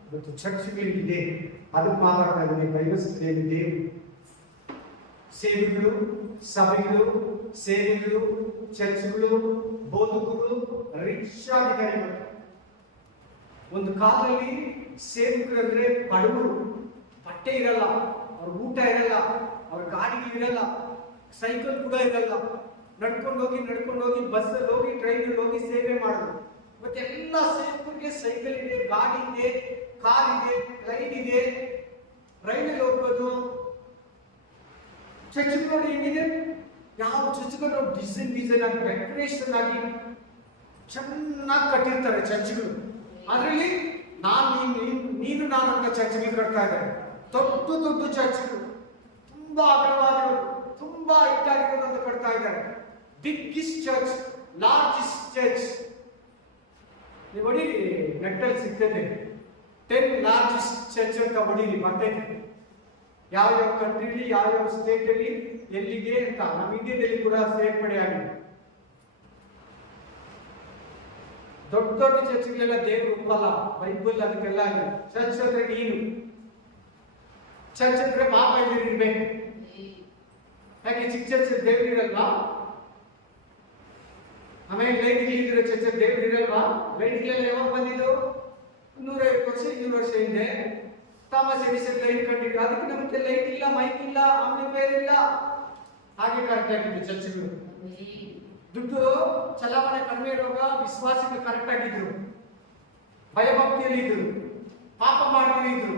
ಇವತ್ತು ಚರ್ಚ್ಗಳಿದೆ, ಅದಕ್ಕೆ ಮಾತಾಡ್ತಾ ಇದ್ದೀನಿ. ದೈವಸ್ಥಿತಿಯಲ್ಲಿದೆ ಸೇವೆಗಳು, ಸಭೆಗಳು, ಚರ್ಚ್ಗಳು, ಬೋಧಕರು ರಿಚ್ ಆಗಿದ್ದಾರೆ. ಒಂದು ಕಾಲದಲ್ಲಿ ಸೇವಕರಂದ್ರೆ ಬಡವರು, ಬಟ್ಟೆ ಇರಲ್ಲ, ಅವ್ರ ಊಟ ಇರಲ್ಲ, ಅವ್ರ ಗಾಡಿಗಳು ಇರಲ್ಲ, ಸೈಕಲ್ ಕೂಡ ಇರಲ್ಲ. ನಡ್ಕೊಂಡು ಹೋಗಿ ಬಸ್ಸಲ್ಲಿ ಹೋಗಿ, ಟ್ರೈನಲ್ಲಿ ಹೋಗಿ ಸೇವೆ ಮಾಡೋದು. ಮತ್ತೆ ಎಲ್ಲ ಸೇವಕರಿಗೆ ಸೈಕಲ್ ಇದೆ, ಗಾಡಿ ಇದೆ, ಕಾರ್ ಇದೆ, ಟ್ರೈನ್ ಇದೆ, ರೈಲಲ್ಲಿ ಹೋಗ್ಬೋದು. ಚರ್ಚ್ ನೋಡಿ ಹೆಂಗಿದೆ, ಯಾವ ಚರ್ಚ್ಗಳು ಡಿಸೈನ್ ಆಗಿ, ಡೆಕೋರೇಷನ್ ಆಗಿ ಚೆನ್ನಾಗಿ ಕಟ್ಟಿರ್ತಾರೆ ಚರ್ಚ್ಗಳು. ಅದರಲ್ಲಿ ನೀನು ನಾನು ಅಂತ ಚರ್ಚ್ಗಳು ಕಟ್ತಾ ಇದ್ದಾರೆ. ದೊಡ್ಡ ಚರ್ಚ್ಗಳು, ತುಂಬಾ ಅಗಲವಾಗಿರೋದು, ತುಂಬಾ ಹೈಟಾಗಿರೋದು ಅಂತ ಕಟ್ತಾ ಇದ್ದಾರೆ. Biggest church, largest church. ನೀವು ಹೊಡೀರಿ, ನೆಟ್ಟಲ್ಲಿ ಸಿಗ್ತದೆ 10 ಲಾರ್ಜೆಸ್ಟ್ ಚರ್ಚ್ ಅಂತ ಹೊಡೀರಿ, ಬರ್ತೈತೆ. ಯಾವ ಕಂಟ್ರಿಲಿ, ಯಾವ ಸ್ಟೇಟ್ ಅಲ್ಲಿ ಎಲ್ಲಿದೆ ಅಂತ. ನಮ್ಮ ಇಂಡಿಯಾದಲ್ಲಿ ಕೂಡ ಸೇರ್ಪಡೆ ಆಗಿದೆ. ದೊಡ್ಡ ಚರ್ಚ್ಗಳೆಲ್ಲ ದೇವರು ಒಪ್ಪಲ್ಲ, ಬೈಬಲ್ ಅದಕ್ಕೆಲ್ಲ ಇಲ್ಲ. ಚರ್ಚ್ ಅಂದ್ರೆ ನೀನು, ಚರ್ಚ್ ಅಂದ್ರೆ ಪಾಪ ಇರ್ಬೇಕು. ಯಾಕೆ ಚಿಕ್ಕ ಚರ್ಚ್ ದೇವ್ರು ಇರಲ್ವಾ? ಆಮೇಲೆ ಲೈಟ್ಗಳಿದ್ರೆ ಚರ್ಚ್ ದೇವ್ರು ಇರಲ್ವಾ? ಲೈಟ್ಗಳೆಲ್ಲ ಯಾವಾಗ ಬಂದಿದ್ದು? 150 ವರ್ಷ 200 ವರ್ಷ ಹಿಂದೆ ಥಾಮಸ್ ಎಡಿಸನ್ ಲೈಟ್ ಕಂಡಿದ್ರು. ಅದಕ್ಕೆ ನಮಗೆ ಲೈಟ್ ಇಲ್ಲ, ಮೈಕ್ ಇಲ್ಲ, ಆಂಪ್ಲಿಫೈಯರ್ ಇಲ್ಲ. ಹಾಗೆ ಕರೆಕ್ಟ್ ಆಗಿದ್ದು ಚರ್ಚ್ಗಳು. ದುಡ್ಡು ಚಲಾವಣೆ ಕಡಿಮೆ ಇರುವಾಗ ವಿಶ್ವಾಸಗಳು ಕರೆಕ್ಟ್ ಆಗಿದ್ರು, ಭಯಭಕ್ತಿಯಲ್ಲಿ ಇದ್ರು, ಪಾಪ ಮಾಡ್ತೀನಿ ಇದ್ರು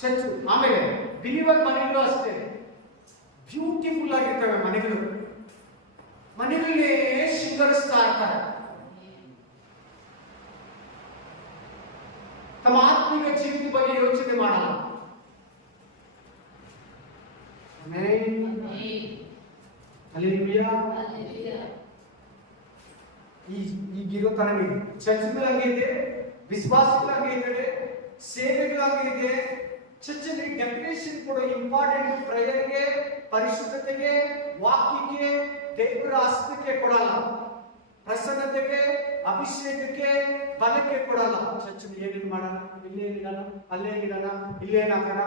ಚರ್ಚ್. ಆಮೇಲೆ ಬಿಲಿವರ್ ಮನೆಗಳು ಅಷ್ಟೇ ಬ್ಯೂಟಿಫುಲ್ ಆಗಿರ್ತವೆ ಮನೆಗಳು. ಮನೆಗಳನ್ನೇ ಶೃಂಗರಿಸ್ತಾ ಇರ್ತಾರೆ. ತಮ್ಮ ಆತ್ಮಿಕ ಜೀವಿತ ಬಗ್ಗೆ ಯೋಚನೆ ಮಾಡಲ್ಲ. ಈಗಿರೋ ತರ ಚರ್ಚ್ಗಳು ಹಂಗೆ ಇದೆ, ವಿಶ್ವಾಸಗಳು ಹಂಗೆ ಇದ್ದಾರೆ, ಸೇವೆಗಳು ಹಂಗೆ ಇದೆ. ಚರ್ಚಲ್ಲಿ ಡೆಫಿನೇಷನ್ ಕೊಡೋ ಇಂಪಾರ್ಟೆಂಟ್ ಪ್ರೇಯರ್ಗೆ, ಪರಿಶುದ್ಧತೆಗೆ, ವಾಕ್ಯಕ್ಕೆ, ದೇವರ ಹಸ್ತಕ್ಕೆ ಕೊಡಲ್ಲ. ಪ್ರಸನ್ನತೆಗೆ, ಅಭಿಷೇಕಕ್ಕೆ, ಬಲಕ್ಕೆ ಕೊಡಲ್ಲ. ಚರ್ಚ್ ಏನೇನು ಮಾಡೋಣ, ಇಲ್ಲೇನಿಡೋಣ, ಅಲ್ಲೇನಿಡೋಣ, ಇಲ್ಲೇನಾಗೋಣ,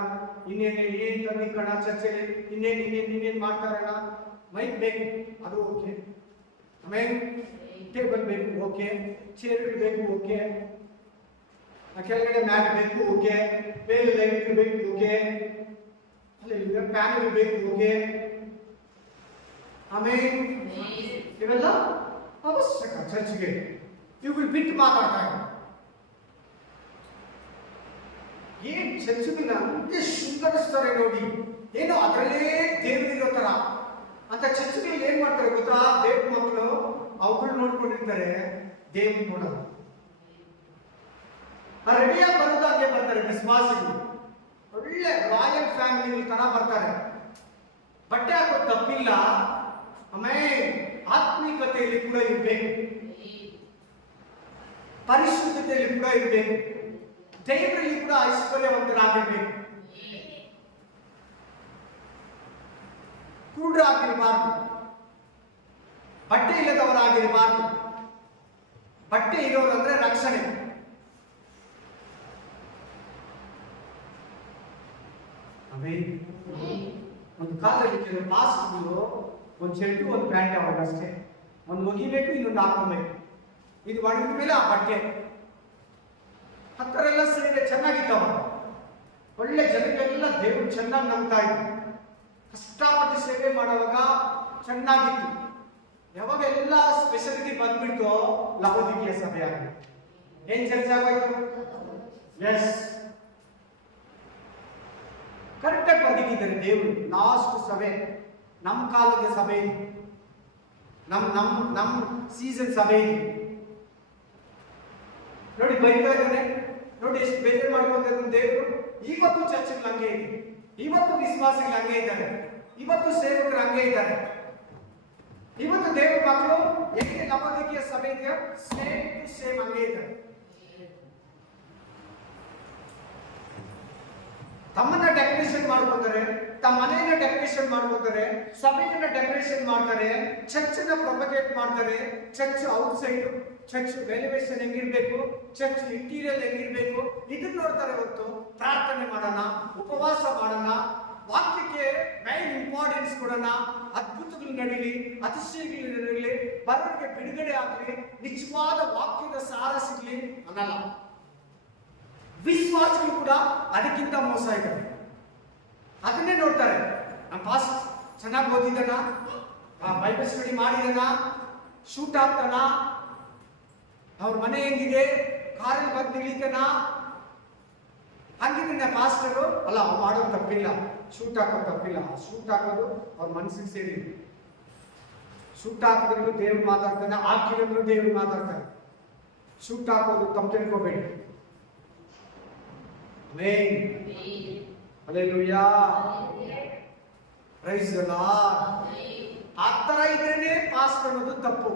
ಏನ್ ತಂದಿಕೋಣ, ಚರ್ಚೆಗೆ ಇನ್ನೇನ್ ಮಾಡ್ತಾರಣ. ಮೈಕ್ ಬೇಕು, ಅದು ಓಕೆ. ಆಮೇಲೆ ಟೇಬಲ್ ಬೇಕು, ಓಕೆ. ಚೇರ್ಗಳು ಬೇಕು, ಓಕೆ. ಕೆಳಗಡೆ ಮ್ಯಾಟ್ ಬೇಕು, ಓಕೆ. ಮೇಲೆ ಲೈಟ್ ಬೇಕು, ಓಕೆ. ಅಲ್ಲಿ ಪ್ಯಾನ್ಗಳು ಬೇಕು, ಓಕೆ. ಆಮೇಲೆ ಇವೆಲ್ಲ ಅವಶ್ಯಕ ಚರ್ಚ್ಗೆ. ಇವುಗಳು ಬಿಟ್ಟು ಮಾತಾಡ್ತಾರೆ. ಏನ್ ಚರ್ಚ್ಗಳನ್ನ ಅಂತೆ ಶೃಂಗರಿಸ್ತಾರೆ ನೋಡಿ, ಏನೋ ಅದರಲ್ಲೇ ದೇವರಿರೋ ತರ ಅಂತ. ಚರ್ಚ್ಗಳಲ್ಲಿ ಏನ್ ಮಾಡ್ತಾರೆ ಗೊತ್ತಾ? ದೇವ್ರ ಮಕ್ಕಳು ಅವುಗಳು ನೋಡ್ಕೊಂಡಿರ್ತಾರೆ, ದೇವ್ರು ನೋಡಲ್ಲ. ರೆಡಿಯಾಗಿ ಬರೋದು ಹಂಗೆ ಬರ್ತಾರೆ ವಿಶ್ವಾಸಿಗಳು. ಒಳ್ಳೆ ರಾಯಲ್ ಫ್ಯಾಮಿಲಿ ತರ ಬರ್ತಾರೆ. ಬಟ್ಟೆ ಹಾಕೋದು ತಪ್ಪಿಲ್ಲ, ಆಮೇಲೆ ಆತ್ಮೀಕತೆಯಲ್ಲಿ ಕೂಡ ಇರಬೇಕು, ಪರಿಶುದ್ಧತೆಯಲ್ಲಿ ಕೂಡ ಇರಬೇಕು, ದೇವರಲ್ಲಿ ಕೂಡ ಐಶ್ವರ್ಯವಂತರಾಗಬೇಕು. ಕುರುಡರಾಗಿರಬಾರ್ದು, ಬಟ್ಟೆ ಇಲ್ಲದವರಾಗಿರಬಾರ್ದು. ಬಟ್ಟೆ ಇರೋರು ಅಂದ್ರೆ ರಕ್ಷಣೆ. ಒಂದು ಕಾಲದಲ್ಲಿ ಕೆಲವು ಪಾಸ್ಟ್ಗಳು ಒಂದು ಶರ್ಟು ಒಂದು ಪ್ಯಾಂಟ್ ಅವಾಗಷ್ಟೇ, ಒಂದು ಒಗಿಬೇಕು, ಇನ್ನೊಂದು ಹಾಕೋಬೇಕು. ಇದು ಒಣಗಿದ ಮೇಲೆ ಆ ಬಟ್ಟೆ ಹತ್ತರ ಎಲ್ಲ ಸೇವೆ ಚೆನ್ನಾಗಿತ್ತವ. ಒಳ್ಳೆ ಜನಕ್ಕೆಲ್ಲ ದೇವರು ಚೆನ್ನಾಗಿ ನಂಬ್ತಾ ಇದ್ರು. ಕಷ್ಟಪಟ್ಟು ಸೇವೆ ಮಾಡುವಾಗ ಚೆನ್ನಾಗಿತ್ತು. ಯಾವಾಗ ಎಲ್ಲ ಸ್ಪೆಷಾಲಿಟಿ ಬಂದ್ಬಿಟ್ಟು ಲವೋದಿಕೀಯ ಸಭೆ ಆಗಿದೆ. ಏನ್ ಚರ್ಚೆ ಆಗೋಯ್ತು? ಎಸ್, ಕರೆಕ್ಟಾಗಿ ಬದುಕಿದ್ದಾರೆ ದೇವರು. ಲಾಸ್ಟ್ ಸಭೆ, ನಮ್ಮ ಕಾಲದ ಸಭೆ, ನಮ್ ಸೀಸನ್ ಸಭೆ ನೋಡಿ. ಬೈತಾ ಇದ್ದಾನೆ ನೋಡಿ, ಎಷ್ಟು ಬೇಜಾರು ಮಾಡ್ಕೊಂತ ದೇವರು. ಇವತ್ತು ಚರ್ಚ್ಗಳು ಹಂಗೆ ಇದೆ, ಇವತ್ತು ವಿಶ್ವಾಸಿಗಳು ಹಂಗೆ ಇದ್ದಾರೆ, ಇವತ್ತು ಸೇವಕರು ಹಂಗೆ ಇದ್ದಾರೆ. ಇವತ್ತು ದೇವರ ಮಕ್ಕಳು ಹೇಗೆ ಲವೋದಿಕೀಯ ಸಭೆ ಇದೆಯೋ ಸೇಮ್ ಟು ಸೇಮ್ ಹಂಗೆ ಇದ್ದಾರೆ. ತಮ್ಮನ್ನ ಡೆಕೋರೇಷನ್ ಮಾಡ್ಕೊತಾರೆ, ತಮ್ಮ ಮನೆಯನ್ನ ಡೆಕೋರೇಷನ್ ಮಾಡ್ಕೊತಾರೆ, ಸಭೆಯನ್ನ ಡೆಕೋರೇಷನ್ ಮಾಡ್ತಾರೆ, ಚರ್ಚನ್ನ ಪ್ರೊಪಗೇಟ್ ಮಾಡ್ತಾರೆ. ಚರ್ಚ್ ಔಟ್ ಸೈಡ್, ಚರ್ಚ್ ವೆಲಿವೇಷನ್ ಹೆಂಗಿರ್ಬೇಕು, ಚರ್ಚ್ ಇಂಟೀರಿಯರ್ ಹೆಂಗಿರ್ಬೇಕು, ಇದನ್ನ ನೋಡ್ತಾರೆ. ಹೊರತು ಪ್ರಾರ್ಥನೆ ಮಾಡೋಣ, ಉಪವಾಸ ಮಾಡೋಣ, ವಾಕ್ಯಕ್ಕೆ ಮೈನ್ ಇಂಪಾರ್ಟೆನ್ಸ್ ಕೊಡೋಣ, ಅದ್ಭುತಗಳು ನಡೀಲಿ, ಅತಿಶಯಗಳು ನಡೀಲಿ, ಬರೋರಿಗೆ ಬಿಡುಗಡೆ ಆಗಲಿ, ನಿಜವಾದ ವಾಕ್ಯದ ಸಾರ ಸಿಗ್ಲಿ ಅನ್ನಲ್ಲ. ವಿಶ್ವಾಸಗಳು ಕೂಡ ಅದಕ್ಕಿಂತ ಮೋಸ ಇದ್ದಾರೆ. ಅದನ್ನೇ ನೋಡ್ತಾರೆ. ನಮ್ಮ ಪಾಸ್ಟ್ ಚೆನ್ನಾಗಿ ಓದಿದಾನ, ಬೈಬಲ್ ಸ್ಟಡಿ ಮಾಡಿದಾನ, ಶೂಟ್ ಆಗ್ತಾನ, ಅವ್ರ ಮನೆ ಹೆಂಗಿದೆ, ಕಾರಲ್ಲಿ ಬಂದು ನಿಲ್ಲಿತಾನ, ಹಂಗಿದ್ರೆ ಪಾಸ್ಟರು ಅಲ್ಲ, ಅವ್ರು ಮಾಡೋದು ತಪ್ಪಿಲ್ಲ, ಶೂಟ್ ಹಾಕೋದು ತಪ್ಪಿಲ್ಲ. ಶೂಟ್ ಹಾಕೋದು ಅವ್ರ ಮನಸ್ಸಿಗೆ ಸೇರಿ. ಶೂಟ್ ಹಾಕಿದ್ರು ದೇವ್ರು ಮಾತಾಡ್ತಾನೆ, ಹಾಕಿದ್ರು ದೇವ್ರು ಮಾತಾಡ್ತಾನೆ. ಶೂಟ್ ಹಾಕೋದು ತಪ್ಪು ತಿಳ್ಕೋಬೇಡಿ. Amen. Hallelujah. Praise the lord. ಆ ತರ ಇದ್ರೇನೆ ಪಾಸ್ಟರ್ ಅನ್ನೋದು ತಪ್ಪು.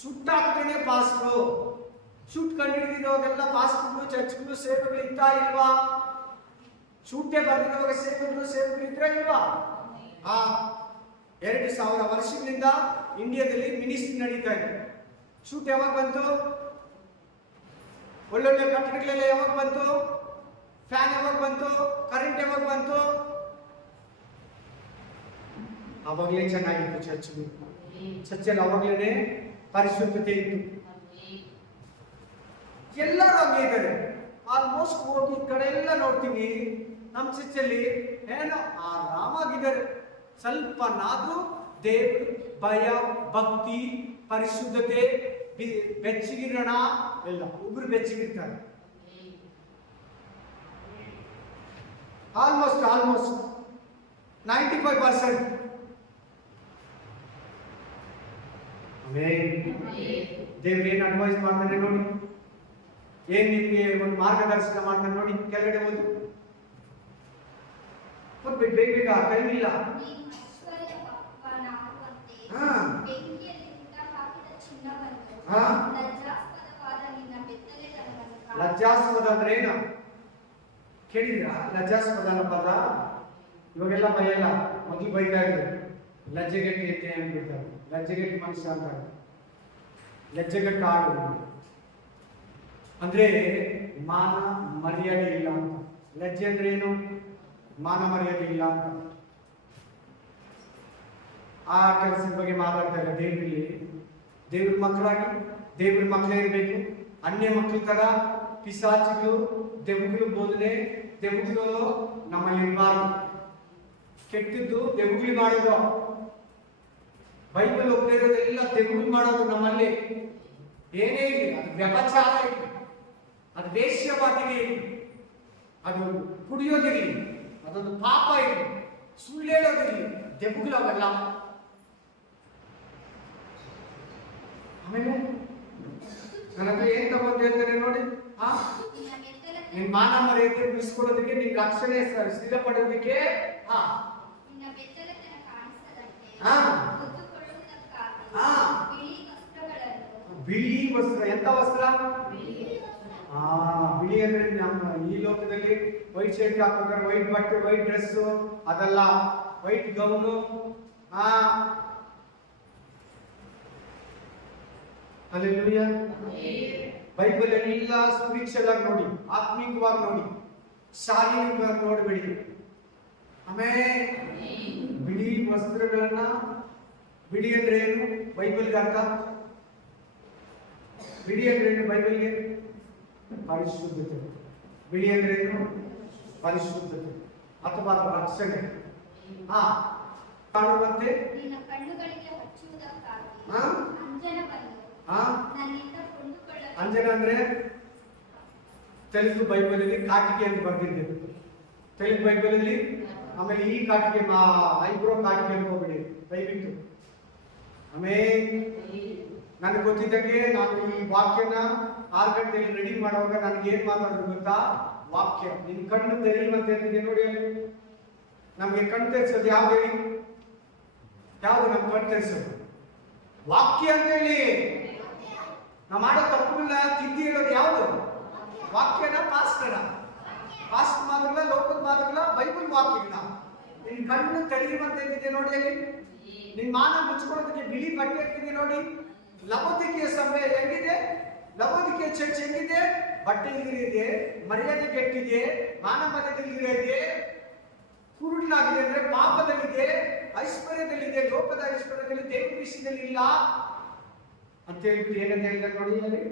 ಶೂಟ್ ಹಾಕಿದ್ರೇನೆ ಪಾಸ್ಟರ್. ಶೂಟ್ ಕಂಡಿಡಿದಿರೋದೆಲ್ಲ ಪಾಸ್ಟರ್ಗಳು ಚರ್ಚ್ಗಳು ಸೇವೆಗಳು ಇತ್ತಾ ಇಲ್ವಾ? ಶೂಟೇ ಬರ್ದಿರುವಾಗ ಸೇವೆಗಳು ಇದ್ರ ಇಲ್ವಾ? 2000 ವರ್ಷಗಳಿಂದ ಇಂಡಿಯಾದಲ್ಲಿ ಮಿನಿಸ್ಟ್ರಿ ನಡೀತಾ ಇದೆ. ಶೂಟ್ ಯಾವಾಗ ಬಂತು? ಒಳ್ಳೊಳ್ಳೆ ಕಟ್ಟಡಗಳೆಲ್ಲ ಯಾವಾಗ ಬಂತು? ಫ್ಯಾನ್ ಯಾವಾಗ ಬಂತು? ಕರೆಂಟ್ ಯಾವಾಗ ಬಂತು? ಅವಾಗಲೇ ಚೆನ್ನಾಗಿತ್ತು ಚರ್ಚ್ಗಳು. ಚರ್ಚಲ್ಲಿ ಅವಾಗಲೇ ಪರಿಶುದ್ಧತೆ ಇತ್ತು. ಎಲ್ಲರೂ ಹಂಗೆ ಇದ್ದಾರೆ. ಆಲ್ಮೋಸ್ಟ್ ಹೋಗಿ ಈ ಕಡೆ ಎಲ್ಲ ನೋಡ್ತೀವಿ, ನಮ್ಮ ಚರ್ಚಲ್ಲಿ ಏನೋ ಆರಾಮಾಗಿದ್ದಾರೆ. ಸ್ವಲ್ಪನಾದ್ರೂ ದೇವ್ರ ಭಯ ಭಕ್ತಿ ಪರಿಶುದ್ಧತೆ ಬೆಚ್ಚಗಿರೋಣ ಎಲ್ಲ ಒಬ್ರು ಬೆಚ್ಚಗಿರ್ತಾರೆ. ಆಲ್ಮೋಸ್ಟ್ 95%. ದೇವ್ರು ಏನ್ ಅಡ್ವೈಸ್ ಮಾಡ್ತಾನೆ ನೋಡಿ, ಏನ್ ನಿಮ್ಗೆ ಒಂದು ಮಾರ್ಗದರ್ಶನ ಮಾಡ್ತಾನೆ ನೋಡಿ. ಕೆಳಗಡೆ ಓದು, ಬೇಗ ಟೈಮ್ ಇಲ್ಲ. ಲಜ್ಜಾಸ್ಪದ ಅಂದ್ರೆ ಏನು ಕೇಳಿದ್ರ? ಲಜ್ಜಾಸ್ಪದ ಅನ್ನೋ ಪದ ಇವಾಗೆಲ್ಲ ಬೈಯಲ್ಲ, ಮೊದಲು ಬೈತಾ ಇದ್ರು. ಲಜ್ಜೆಗಟ್ಟಿ ಐತೆ ಅಂದ್ಬಿಡ್ತಾರೆ. ಲಜ್ಜೆಗಟ್ಟಿ ಮನುಷ್ಯ ಅಂತ, ಲಜ್ಜೆಗಟ್ಟ ಆಡು ಅಂದ್ರೆ ಮಾನ ಮರ್ಯಾದೆ ಇಲ್ಲ ಅಂತ. ಲಜ್ಜೆ ಅಂದ್ರೆ ಏನು? ಮಾನ ಮರ್ಯಾದೆ ಇಲ್ಲ ಅಂತ. ಆ ಕೆಲಸದ ಬಗ್ಗೆ ಮಾತಾಡ್ತಾ ಇಲ್ಲ. ದೇವ್ರ ಮಕ್ಕಳಾಗಿ ದೇವ್ರ ಮಕ್ಕಳೇ ಇರಬೇಕು. ಅನ್ಯ ಮಕ್ಕಳ ತರ ಪಿಶಾಚಿಗಳು ದೆವ್ವಗಳು ಬೋಧನೆ ದೆವ್ವಗಳು ನಮ್ಮಲ್ಲಿ ಇರಬಾರ್ದು. ಕೆಟ್ಟದ್ದು ದೆವ್ವಗಳು ಮಾಡೋದು. ಬೈಬಲ್ ಒಬ್ಬರೇ ಇರೋದೆಲ್ಲ ದೆವ್ವಗಳು ಮಾಡೋದು ನಮ್ಮಲ್ಲಿ. ಏನೇ ಇರಲಿ, ಅದು ವ್ಯಭಚಾರ ಇರಲಿ, ಅದು ವೇಶ್ಯವಾಟಿಕೆ ಇರಲಿ, ಅದು ಕುಡಿಯೋದಿರಲಿ, ಅದೊಂದು ಪಾಪ ಇರಲಿ, ಸುಳ್ಳು ಹೇಳೋದಿರಲಿ, ದೆವ್ವಗಳು ಅವೆಲ್ಲ. ಆಮೇಲೆ ನನ್ನ ಹತ್ರ ಏನ್ ತಗೊಂಡು ಹೇಳ್ತಾರೆ ನೋಡಿ, ನಿನ್ ಮಾನ ಮರ್ಯಾದೆ ಉಳಿಸ್ಕೊಳ್ಳೋದಕ್ಕೆ, ನಿನ್ ರಕ್ಷಣೆ ಸ್ಥಿರ ಪಡೋದಕ್ಕೆ, ಬಿಳಿ ವಸ್ತ್ರ. ಎಂತ ವಸ್ತ್ರ? ಬಿಳಿ ಅಂದ್ರೆ ನಮ್ಮ ಈ ಲೋಕದಲ್ಲಿ ವೈಟ್ ಶರ್ಟ್ ಹಾಕೋತಾರೆ, ವೈಟ್ ಬಟ್ಟೆ, ವೈಟ್ ಡ್ರೆಸ್, ಅದಲ್ಲ, ವೈಟ್ ಗೌನು. ಹಲ್ಲೆಲೂಯಾ. ಬೈಬಲ್ ಎಲ್ಲ ಸ್ಪಿರಿಚುವಲ್ ಆಗಿ ನೋಡಿ, ಆತ್ಮಿಕವಾಗಿ ನೋಡಿ, ಶಾರೀರಿಕವಾಗಿ ನೋಡಬೇಡಿ. ಆಮೇಲೆ ಬಿಳಿ ವಸ್ತ್ರಗಳನ್ನ, ಬಿಳಿ ಅಂದ್ರೆ ಏನು ಬೈಬಲ್ಗೆ ಅರ್ಥ? ಬಿಳಿ ಅಂದ್ರೆ ಏನು ಬೈಬಲ್ಗೆ? ಪರಿಶುದ್ಧತೆ. ಬಿಳಿ ಅಂದ್ರೆ ಏನು? ಪರಿಶುದ್ಧತೆ ಅಥವಾ ರಕ್ಷಣೆ. ಕಾಣುವಂತೆ ಅಂಜನ ಅಂದ್ರೆ ತೆಲುಗು ಬೈಬಲಲ್ಲಿ ಕಾಟಿಕೆ ಅಂತ ಬರ್ತಿದ್ದೆ, ತೆಲುಗು ಬೈಬಲಲ್ಲಿ. ಆಮೇಲೆ ಈ ಕಾಟಿಕೆ ಐಬ್ರೋ ಕಾಟಿಕೆ ಅನ್ಕೋಬೇಡಿ ದಯವಿಟ್ಟು. ಆಮೇಲೆ ನನಗೆ ಗೊತ್ತಿದ್ದಕ್ಕೆ ನಾನು ಈ ವಾಕ್ಯನ 6 ಗಂಟೆಯಲ್ಲಿ ರೆಡಿ ಮಾಡುವಾಗ ನನಗೆ ಏನ್ ಮಾತಾಡೋದು ಗೊತ್ತಾ? ವಾಕ್ಯ. ನಿನ್ ಕಣ್ಣು ತೆರೆಯುವಂತೆ ಅಂತಿದೆ ನೋಡಿ. ಅಲ್ಲಿ ನಮ್ಗೆ ಕಣ್ಣು ತೆರೆಸೋದು ಯಾವ್ದು ಹೇಳಿ? ಯಾವ್ದು ನಮ್ ಕಣ್ಣು ತೆರೆಸೋದು? ವಾಕ್ಯ ಅಂತ ಹೇಳಿ. ನಾವು ಮಾಡೋ ತಪ್ಪುಗಳನ್ನ ತಿದ್ದಿ ಹೇಳೋದು ಯಾವುದು? ವಾಕ್ಯನ ಪಾಸ್ಟರ? ಪಾಸ್ಟ್ ಮಾತುಗಳ, ಲೋಕದ ಮಾತುಗಳ, ಬೈಬಲ್ ವಾಕ್ಯಗಳ. ನಿನ್ ಕಣ್ಣು ತೆರೆಯುವಂತೆ ಅಂತಿದೆ ನೋಡಿ. ಅಲ್ಲಿ ನಿನ್ ಮಾನ ಮುಚ್ಕೊಳ್ಳೋದಕ್ಕೆ ಬಿಳಿ ಬಟ್ಟೆ ಹಾಕಿದೆ ನೋಡಿ. ಲವೋದಿಕೆಯ ಸಮಯ ಹೆಂಗಿದೆ? ಲವೋದಿಕೆಯ ಚರ್ಚ್ ಹೆಂಗಿದೆ? ಬಟ್ಟೆ ಇಲ್ಲಿದೆ, ಮರ್ಯಾದೆ ಕೆಟ್ಟಿದೆ, ಮಾನ ಮರ್ಯಾದೆ, ಕುರುಡನಾಗಿದೆ ಅಂದ್ರೆ ಪಾಪದಲ್ಲಿದೆ, ಐಶ್ವರ್ಯದಲ್ಲಿದೆ, ಲೋಕದ ಐಶ್ವರ್ಯದಲ್ಲಿ, ದೇವರ ವಿಷಯದಲ್ಲಿ ಇಲ್ಲ ಅಂತ ಹೇಳ್ಬಿಟ್ಟು ಏನಂತ ಹೇಳಿದ್ರೆ ನೋಡಿ ಅಲ್ಲಿ.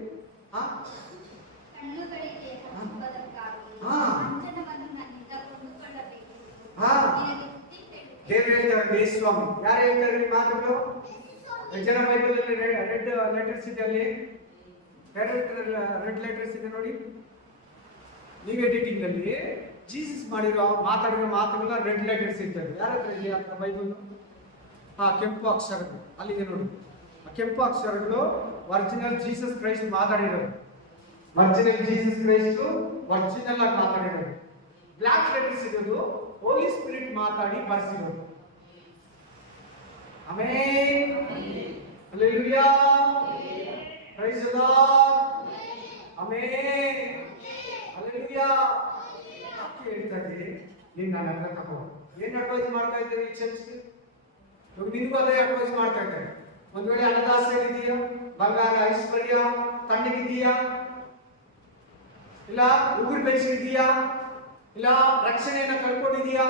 ದೇವ್ರು ಹೇಳ್ತಾರೆ, ದೇಶಸ್ವಾಮಿ. ಯಾರು ಹೇಳ್ತಾರೆ ಈ ಮಾತುಗಳು? ಜನ ಬೈಬಲ್ ಅಲ್ಲಿ ರೆಡ್ ಲೆಟರ್ಸ್ ಇದೆ. ಅಲ್ಲಿ ರೆಡ್ ಲೆಟರ್ಸ್ ಇದೆ ನೋಡಿ. ನೀವು ಎಡಿಟಿಂಗ್ ಅಲ್ಲಿ ಜೀಸಸ್ ಮಾತಾಡಿರೋ ಮಾತುಗಳ ರೆಡ್ ಲೆಟರ್ಸ್ ಇರ್ತದೆ. ಯಾರ ಹತ್ರ ಇದೆ ಅಂತ ಬೈಬಲ್? ಕೆಂಪು ಅಕ್ಷರ ಅಲ್ಲಿದೆ ನೋಡಿ. ಕೆಂಪು ಅಕ್ಷರಗಳು ಒರಿಜಿನಲ್ ಜೀಸಸ್ ಕ್ರೈಸ್ಟ್ ಮಾತಾಡಿರೋದು. ಒರಿಜಿನಲ್ ಜೀಸಸ್ ಕ್ರೈಸ್ಟ್ ಒರಿಜಿನಲ್ ಆಗಿ ಮಾತಾಡಿರೋದು. ಬ್ಲಾಕ್ ಲೆಟರ್ಸ್ ಇರೋದು ಹೋಲಿ ಸ್ಪಿರಿಟ್ ಮಾತಾಡಿ ಬರ್ಸಿರೋದು. Amen. Hallelujah. Praise the lord. Amen. Hallelujah. ಯಾಕೆ ಹೇಳ್ತಾ ಇದ್ದೀರಿ? ನೀನು ನನ್ನ ಹತ್ರ ತಗೋ. ಏನ್ ಅಡ್ವೈಸ್ ಮಾಡ್ತಾ ಇದ್ದೀರಿ ಈ ಚರ್ಚ್ಗೆ? ನಿನಗೂ ಅದೇ ಅಡ್ವೈಸ್ ಮಾಡ್ತಾ ಇದ್ದಾರೆ. ಒಂದ್ ವೇಳೆ ಹಣದಾಸೆ ಇದೆಯಾ, ಬಂಗಾರ ಐಶ್ವರ್ಯ ತಣ್ಣಗಿದೆಯಾ, ಇಲ್ಲ ಉಗುರು ಬೆಚ್ಚಗಿದೆಯಾ, ಇಲ್ಲ ರಕ್ಷಣೆಯನ್ನ ಕಳ್ಕೊಂಡಿದೀಯಾ,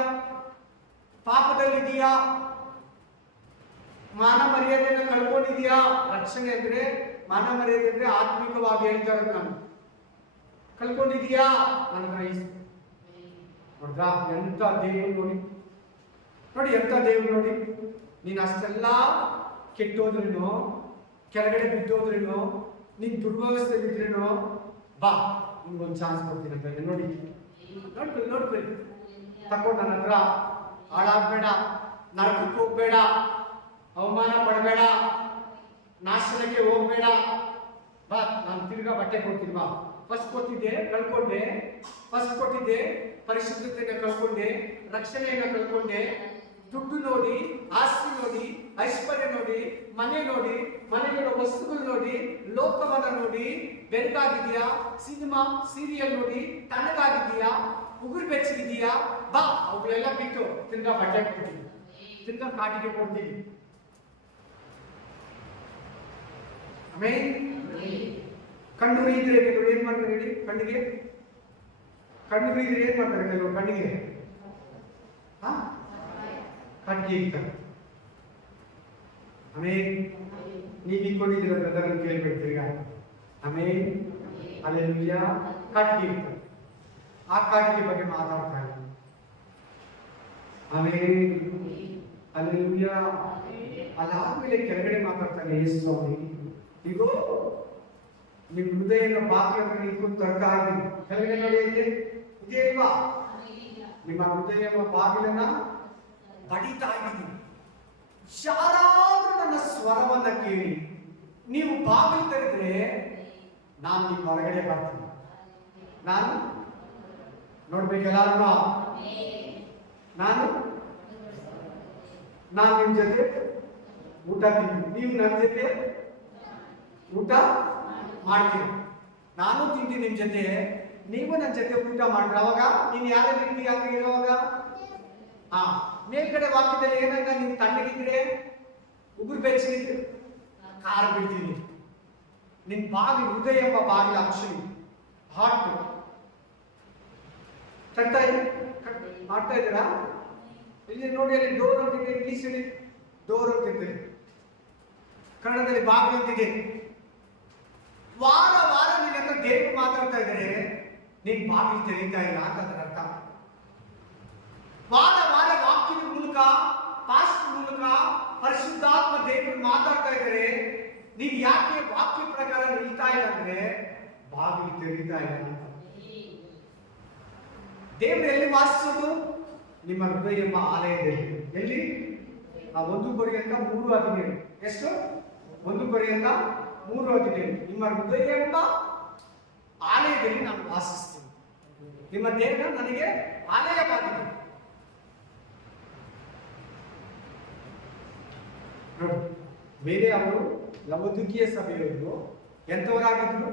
ಪಾಪದಲ್ಲಿದೆಯಾ, ಮಾನ ಮರ್ಯಾದೆಯನ್ನು ಕಳ್ಕೊಂಡಿದೀಯಾ? ರಕ್ಷಣೆ ಅಂದ್ರೆ ಮಾನ ಮರ್ಯಾದೆ ಅಂದ್ರೆ ಆತ್ಮಿಕವಾಗಿ ಹೇಳ್ತಾರೆ. ನಾನು ಕಳ್ಕೊಂಡಿದೀಯಾ? ನನ್ನ ನೋಡ್ದ ಎಂತ ದೇವರು ನೋಡಿ, ನೋಡಿ ಎಂತ ದೇವರು ನೋಡಿ. ನೀನು ಅಷ್ಟೆಲ್ಲ ಕೆಟ್ಟೋದ್ರೇನು, ಕೆಳಗಡೆ ಬಿದ್ದೋದ್ರೇನು, ನೀನ್ ದುರ್ವ್ಯವಸ್ಥೆ ಬಿದ್ರೇನು, ಬಾ ನಿಮ್ಗೊಂದು ಚಾನ್ಸ್ ಕೊಡ್ತೀನಿ ಅಂತ ನೋಡಿ. ನೋಡ್ಕೊಳ್ಳಿ ತಕೊಂಡು ನನ್ನ ಹತ್ರ ಹಾಳಾಗ್ಬೇಡ, ನರಕಕ್ಕೆ ಹೋಗ್ಬೇಡ, ಅವಮಾನ ಪಡಬೇಡ, ನಾಶನಕ್ಕೆ ಹೋಗ್ಬೇಡ, ಬಾ ನಾನು ತಿರ್ಗಾ ಬಟ್ಟೆ ಕೊಡ್ತೀನಿ. ಬಾ ಫಸ್ಟ್ ಕೊಟ್ಟಿದ್ದೆ ಕಳ್ಕೊಂಡೆ, ಫಸ್ಟ್ ಕೊಟ್ಟಿದ್ದೆ ಪರಿಶುದ್ಧತೆಯನ್ನು ಕಳ್ಕೊಂಡೆ, ರಕ್ಷಣೆಯನ್ನು ಕಳ್ಕೊಂಡೆ, ದುಡ್ಡು ನೋಡಿ, ಆಸ್ತಿ ನೋಡಿ, ಐಶ್ವರ್ಯ ನೋಡಿ, ಮನೆ ನೋಡಿ, ಮನೆಗಳ ವಸ್ತುಗಳು ನೋಡಿ, ಲೋಕವನ್ನ ನೋಡಿ ಬೆರಗಾಗಿದೆಯಾ, ಸಿನಿಮಾ ಸೀರಿಯಲ್ ನೋಡಿ ತಣ್ಣಗಾಗಿದೆಯಾ, ಉಗುರು ಬೆಚ್ಚಗಿದೆಯಾ, ಬಾ ಅವುಗಳೆಲ್ಲ ಬಿಟ್ಟು ತಿರ್ಗಾ ಬಟ್ಟೆ ಕೊಡ್ತೀನಿ, ತಿರ್ಗಾ ಕಾಟಿಗೆ ಕೊಡ್ತೀನಿ. ಆಮೇಲೆ ಕಣ್ಣು ಇದ್ರೆ ಕೆಲವರು ಏನ್ ಮಾಡ್ತಾರೆ ಹೇಳಿ? ಕಣ್ಣಿಗೆ ಕಣ್ಣು ಇದ್ರೆ ಏನ್ ಮಾಡ್ತಾರೆ ಕೆಲವರು? ಕಣ್ಣಿಗೆ ಕಟ್ಟಿಗೆ ಇರ್ತಾರೆ. ಆಮೇಲೆ ನೀವು ಇಟ್ಕೊಂಡಿದ್ದೀರ ಬ್ರದರ್ ಅಂತ ಕೇಳ್ಬಿಡ್ತೀರಿ. ಆಮೇಲೆ ಹಲ್ಲೆಲೂಯಾ. ಕಟ್ಟಿಗೆ ಇರ್ತಾರೆ. ಆ ಕಾಟಿಗೆ ಬಗ್ಗೆ ಮಾತಾಡ್ತಾ ಇದ್ದೀನಿ. ಆಮೇಲೆ ಹಲ್ಲೆಲೂಯಾ. ಅದಾದ್ಮೇಲೆ ಕೆಳಗಡೆ ಮಾತಾಡ್ತಾನೆ ಯೇಸು ಸ್ವಾಮಿ, ಈಗ ನಿಮ್ ಹೃದಯನ ಬಾಗಿಲ ನಿಂತ್ಕೊಂಡು ತರ್ತಾ ಇದ್ದೀನಿ. ಕೆಳಗಡೆ ನೋಡಿ ಇದೇ ಇಲ್ವಾ? ನಿಮ್ಮ ಹೃದಯ ಬಾಗಿಲನ್ನ ಬಡಿತಾ ಇದ್ದೀನಿ. ಯಾರಾದ್ರೂ ನನ್ನ ಸ್ವರವನ್ನ ಕೇಳಿ ನೀವು ಬಾಗಿಲು ತೆರೆದ್ರೆ ನಾನು ನಿಮ್ಮ ಹೊರಗಡೆ ಬರ್ತೀನಿ. ನಾನು ನೋಡ್ಬೇಕೆಲ್ಲಾರು, ನಾನು ನಿಮ್ ಜೊತೆ ಊಟ ತಿಂತೀನಿ, ನೀವು ನನ್ನ ಜೊತೆ ಊಟ ಮಾಡ್ತೀನಿ, ನಾನು ತಿಂತೀನಿ ನಿಮ್ ಜೊತೆ, ನೀವು ನನ್ನ ಜೊತೆ ಊಟ ಮಾಡ್ರಿ. ಅವಾಗ ನೀನ್ ಯಾರೇ ರೀತಿ ಆಗಿ ಇರುವಾಗ ಮೇಲ್ಗಡೆ ವಾಕ್ಯದಲ್ಲಿ ಏನಂತ ನೀನ್ ತಣ್ಣಗಿದ್ರೆ ಉಗುರು ಬೆಚ್ಚಗಿದ್ರೆ ಕಾರ್ ಬಿಡ್ತೀನಿ. ನಿನ್ ಬಾಗಿಲು ಹೃದಯ ಎಂಬ ಬಾಗಿಲು ಆಕ್ಚುಲಿ ಹಾರ್ಟ್ ತರ್ತಾ ಮಾಡ್ತಾ ಇದ್ದೀರಾ? ಇಲ್ಲಿ ನೋಡಿ, ಅಲ್ಲಿ ಡೋರ್ ಅಂತಿದೆ, ಇಂಗ್ಲಿಷ್ ಹೇಳಿ ಡೋರ್ ಅಂತಿದೆ, ಕನ್ನಡದಲ್ಲಿ ಬಾಗಿಲು ಅಂತಿದೆ. ವಾರ ವಾರ ನಿನ್ನ ಹತ್ರ ದೇವರು ಮಾತಾಡ್ತಾ ಇದ್ದಾರೆ, ನೀನ್ ಬಾಗಿಲು ತೆರೀತಾ ಇಲ್ಲ ಅಂತ ಅದರ ಅರ್ಥ. ವಾರ ವಾರ ವಾಕ್ಯದ ಮೂಲಕ, ಪಾಸ್ಟ್ ಮೂಲಕ ಪರಿಶುದ್ಧಾತ್ಮ ದೇವರು ಮಾತಾಡ್ತಾ ಇದ್ದಾರೆ, ನೀನ್ ಯಾಕೆ ವಾಕ್ಯ ಪ್ರಕಾರ ನಿಲ್ತಾ ಇಲ್ಲ ಅಂದ್ರೆ ಬಾಗಿಲು ತೆರೀತಾ ಇಲ್ಲ ಅಂತ. ದೇವರು ಎಲ್ಲಿ ವಾಸಿಸೋದು? ನಿಮ್ಮ ಹೃದಯ ಎಂಬ ಆಲಯದಲ್ಲಿ. ಎಲ್ಲಿ? 1 ಕೊರಿಂಥ 3:17. ಎಷ್ಟು? 1 ಕೊರಿಂಥ 3:17. ನಿಮ್ಮ ಹೃದಯ ಎಂಬ ಆಲಯದಲ್ಲಿ ನಾನು ವಾಸಿಸ್ತೀನಿ. ನಿಮ್ಮ ದೇಹ ನನಗೆ ಆಲಯವಾಗಿದೆ. ನೋಡಿ, ಬೇರೆ ಅವರು ಲವೋದಿಕೀಯ ಸಭೆಯವರು ಎಂಥವರಾಗಿದ್ರು?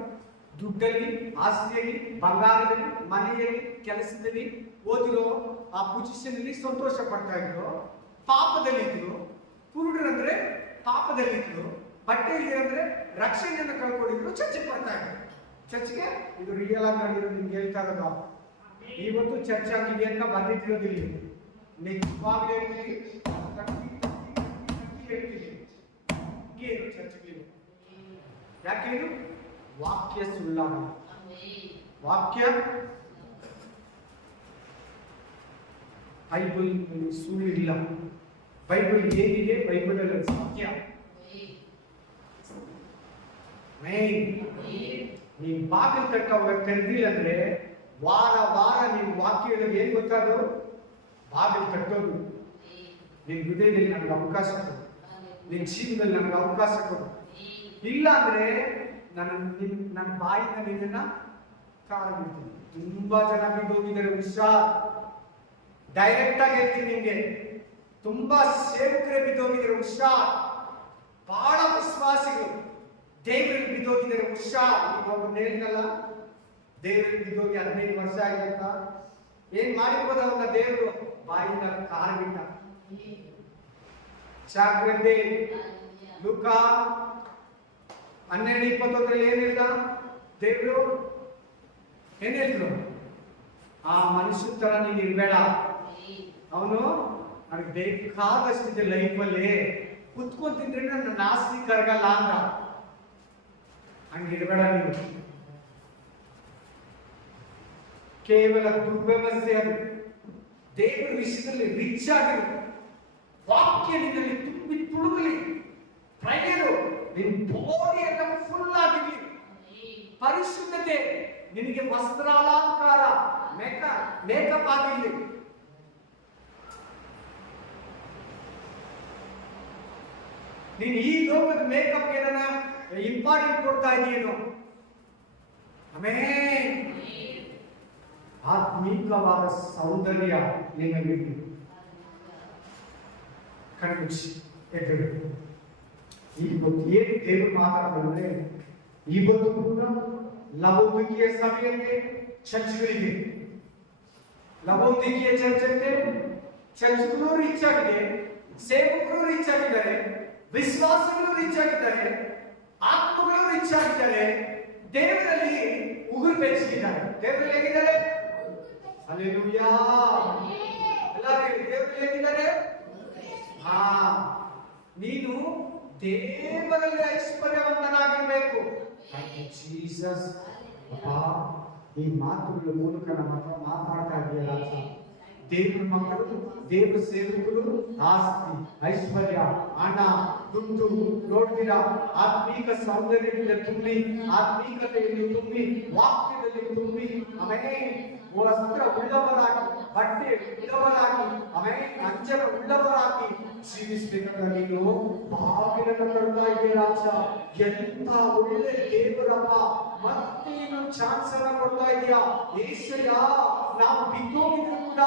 ದುಡ್ಡಲ್ಲಿ, ಆಸ್ತಿಯಲ್ಲಿ, ಬಂಗಾರದಲ್ಲಿ, ಮನೆಯಲ್ಲಿ, ಕೆಲಸದಲ್ಲಿ ಓದಿರೋ ಆ ಪೊಸಿಷನ್ ಅಲ್ಲಿ ಸಂತೋಷ ಪಡ್ತಾ ಇದ್ರು. ಪಾಪದಲ್ಲಿದ್ರು. ಕುರುಡರಂದ್ರೆ ಪಾಪದಲ್ಲಿದ್ರು. ಬಟ್ಟೆ ಇಲ್ಲಂದ್ರೆ ರಕ್ಷಣೆಯನ್ನು ಕಳ್ಕೊಂಡಿದ್ರು. ಚರ್ಚೆಗೆ ಬರ್ತಾ ಇದ್ರು. ಚರ್ಚ್ಗೆ ಇದು ರಿಯಲ್ ಆಗಿ ಮಾಡಿರೋದು ನಿಮ್ಗೆ ಹೇಳ್ತಾ ಇರೋದು. ಇವತ್ತು ಚರ್ಚ್ ಆಗಿದೆ ಅಂತ ಬಂದಿಟ್ಟಿರೋದಿಲ್ಲ. ನಿಜವಾಗ್ಲೂ ಹೇಳ್ತೀವಿ, ಚರ್ಚ್ಗೆ ಯಾಕೇನು? ವಾಕ್ಯ ಸುಳ್ಳಾಗ, ವಾಕ್ಯ ಬೈಬಲ್ ಸುಳ್ಳಿಲ್ಲ. ಬೈಬಲ್ ಏನಿದೆ? ಬೈಬಲ್ ಅಲ್ಲಿ ಸತ್ಯ. ನೀನ್ ಬಾಗಿಲು ತಟ್ಟವಾಗ ತೆರೆದಿಲ್ಲ ಅಂದ್ರೆ ವಾರ ವಾರ ನೀನ್ ವಾಕ್ಯ ಹೇಳೋದು ಏನ್ ಗೊತ್ತಾದ್ರು? ಬಾಗಿಲು ಕಟ್ಟೋದು. ನಿನ್ ಹೃದಯದಲ್ಲಿ ನನಗೆ ಅವಕಾಶ ಕೊಡು. ನಿನ್ನ ಜೀವನದಲ್ಲಿ ನನಗೆ ಅವಕಾಶ ಕೊಡು. ಇಲ್ಲ ಅಂದ್ರೆ ನನ್ನ ಬಾಯಿಂದ ನಿನ್ನನ್ನ ಕಾರಬಿಡ್ತೀನಿ. ತುಂಬಾ ಜನ ಬಿದ್ದೋಗಿದ್ದಾರೆ. ಹುಷಾರ್, ಡೈರೆಕ್ಟ್ ಆಗಿ ಹೇಳ್ತೀನಿ ನಿಮ್ಗೆ, ತುಂಬಾ ಸೇವಕರೇ ಬಿದ್ದೋಗಿದ್ದಾರೆ. ಹುಷಾರ್, ಬಹಳ ವಿಶ್ವಾಸಿಗಳು ದೇವರಲ್ಲಿ ಬಿದ್ದೋಗಿದ್ದಾರೆ. ಹುಷಾರ್. ಈಗ ಒಬ್ಬ ಹೇಳಿದಲ್ಲ, ದೇವರಲ್ಲಿ ಬಿದ್ದೋಗಿ 15 ವರ್ಷ ಆಯ್ತಂತ. ಏನ್ ಮಾಡಿರ್ಬೋದು ಅವನ್ನ ದೇವರು? ಬಾಯಿಂದ ಕಾರಬಿಟ್ಟ. ಜಾಗ್ರತೆ. ಲೂಕ 12:21 ಏನ್ ಹೇಳ್ದ ದೇವರು? ಏನ್ ಹೇಳಿದ್ರು? ಆ ಮನುಷ್ಯ ತರ ನೀನ್ ಇರ್ಬೇಡ. ಅವನು ನನಗೆ ಬೇಕಾದಷ್ಟಿದೆ ಲೈಫಲ್ಲಿ, ಕುತ್ಕೊಂತಿದ್ರೆ ನನ್ನ ನಾಸ್ತಿ ಕರಗಲ್ಲ ಅಂತ. ಹಂಗಿರ್ಬೇಡ ನೀನು. ಕೇವಲ ದುರ್ವ್ಯವಸ್ಥೆ ಅದು. ದೇವರ ವಿಷಯದಲ್ಲಿ ರಿಚ್ ಆಗಿರು. ವಾಕ್ಯ ನಿನ್ನಲ್ಲಿ ತುಂಬಿ ತುಳುಕಲಿ. ಪ್ರಯರು ನಿನ್ನ ಬಾಡಿಯನ್ನು ಫುಲ್ ಆಗಿರ್ಲಿ. ಪರಿಶುದ್ಧತೆ ನಿನಗೆ ವಸ್ತ್ರಾಲಂಕಾರ, ಮೇಕಪ್ ಆಗಿರ್ಲಿ. ನೀನು ಈ ಲೋಕದ ಮೇಕಪ್ ಏನ ಇಂಪಾರ್ಟೆಂಟ್ ಕೊಡ್ತಾ ಇದೆಯೇನೋ? ಆಮೇನ್. ಆತ್ಮೀಕವಾದ ಸೌಂದರ್ಯ ನಿಮಗಿರಲಿ. ಕಣ್ಮುಚ್ಚಿ ಎದ್ದಬೇಕು. ಇವತ್ತು ಏನು ದೇವರು ಮಾತಾಡ್ತಾರೆ? ಇವತ್ತು ಕೂಡ ಲವೋದಿಕೀಯ ಸಭೆಯಂತೆ ಚರ್ಚ್ಗಳಿಗೆ, ಲವೋದಿಕೀಯ ಚರ್ಚಂತೆ ಚರ್ಚ್ಗಳು ರೀಚ್ ಆಗಿದೆ, ಸೇವಕರು ರೀಚ್ ಆಗಿದ್ದಾರೆ, ವಿಶ್ವಾಸಗಳು ರೀಚ್ ಆಗಿದ್ದಾರೆ, ಆತ್ಮಗಳು ರೀಚ್ ಆಗಿದ್ದಾರೆ. ದೇವರಲ್ಲಿ ಉಗುರು ಬೆಚ್ಚಗಿದ್ದಾರೆ. ದೇವರಲ್ಲಿ ಹೇಗಿದ್ದಾರೆ? ಹಲ್ಲೆಲೂಯಾ. ಎಲ್ಲರೂ ದೇವರಲ್ಲಿ ಹೇಗಿದ್ದಾರೆ? ನೀನು ದೇವರಲ್ಲಿ ಐಶ್ವರ್ಯವಂತನಾಗಿರ್ಬೇಕು. ಜೀಸಸ್. ಈ ಮಾತುಗಳ ಮೂಲಕ ನಮ್ಮ ಹತ್ರ ಮಾತಾಡ್ತಾ ಇದೆಯಲ್ಲ, ದೇವರ ಮಕ್ಕಳು, ದೇವರ ಸೇವಕರು ಆಸ್ತಿ, ಐಶ್ವರ್ಯ, ಹಣ, ದುಡ್ಡು ನೋಡ್ತೀರಾ, ಆತ್ಮೀಕ ಸೌಂದರ್ಯದಿಂದ ತುಂಬಿ, ಆತ್ಮೀಕತೆಯಲ್ಲಿ ತುಂಬಿ, ವಾಕ್ಯದಲ್ಲಿ ತುಂಬಿ, ಆಮೇಲೆ ವಸ್ತ್ರ ಉಳ್ಳವರಾಗಿ, ಬಟ್ಟೆ ಉಳ್ಳವರಾಗಿ, ಆಮೇಲೆ ಅಂಜನ ಉಳ್ಳವರಾಗಿ ಜೀವಿಸಬೇಕಂತ ನೀನು ಬಾಗಿಲನ್ನು ತಡ್ತಾ ಇದೆಯಾ? ಎಂತ ಒಳ್ಳೆ ದೇವರಪ್ಪ, ಮತ್ತೇನು ಚಾನ್ಸ್ ಅನ್ನ ಕೊಡ್ತಾ ಇದೆಯಾ? ಏಸಯ್ಯ, ನಾವು ಬಿದ್ದೋಗಿದ್ರು ಕೂಡ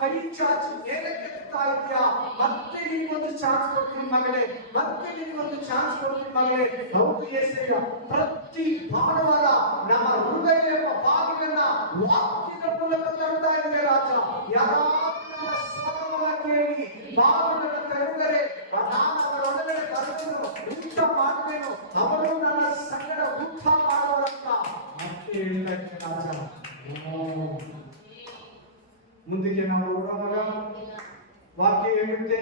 ಕೈ ಚಾಚಿ ಮೇಲೆ ಕೆತ್ತಾ ಇದೆಯಾ? ಮತ್ತೆ ನಿನ್ಗೊಂದು ಚಾನ್ಸ್ ಕೊಡ್ತೀನಿ ಮಗಳೇ, ಮತ್ತೆ ನಿನ್ಗೊಂದು ಚಾನ್ಸ್ ಕೊಡ್ತೀನಿ ಮಗಳೇ. ಹೌದು ಏಸಯ್ಯ, ಪ್ರತಿ ಭಾನುವಾರ ನಮ್ಮ ಹೃದಯ ಬಾಗಿಲನ್ನ ವಾಕ್ಯದ ಮೂಲಕ ತರ್ತಾ ಇದ್ದೇವೆ ರಾಜ. ಯಾರಾದ್ರೂ ಸ್ವರವನ್ನ ಕೇಳಿ ಬಾಗಿಲನ್ನು ತೆರೆದರೆ ನಾನು ಅವರೊಡನೆ ಬರೆದನು, ಊಟ ಮಾಡುವೆನು, ಅವರು ನನ್ನ ಸಂಗಡ ಊಟ ಮಾಡುವರಂತ ಮತ್ತೆ ಹೇಳ್ತಾ ರಾಜ. ಮುಂದಕ್ಕೆ ನಾವು ಓಡೋವಾಗ ವಾಕ್ಯ ಹೇಳುತ್ತೆ,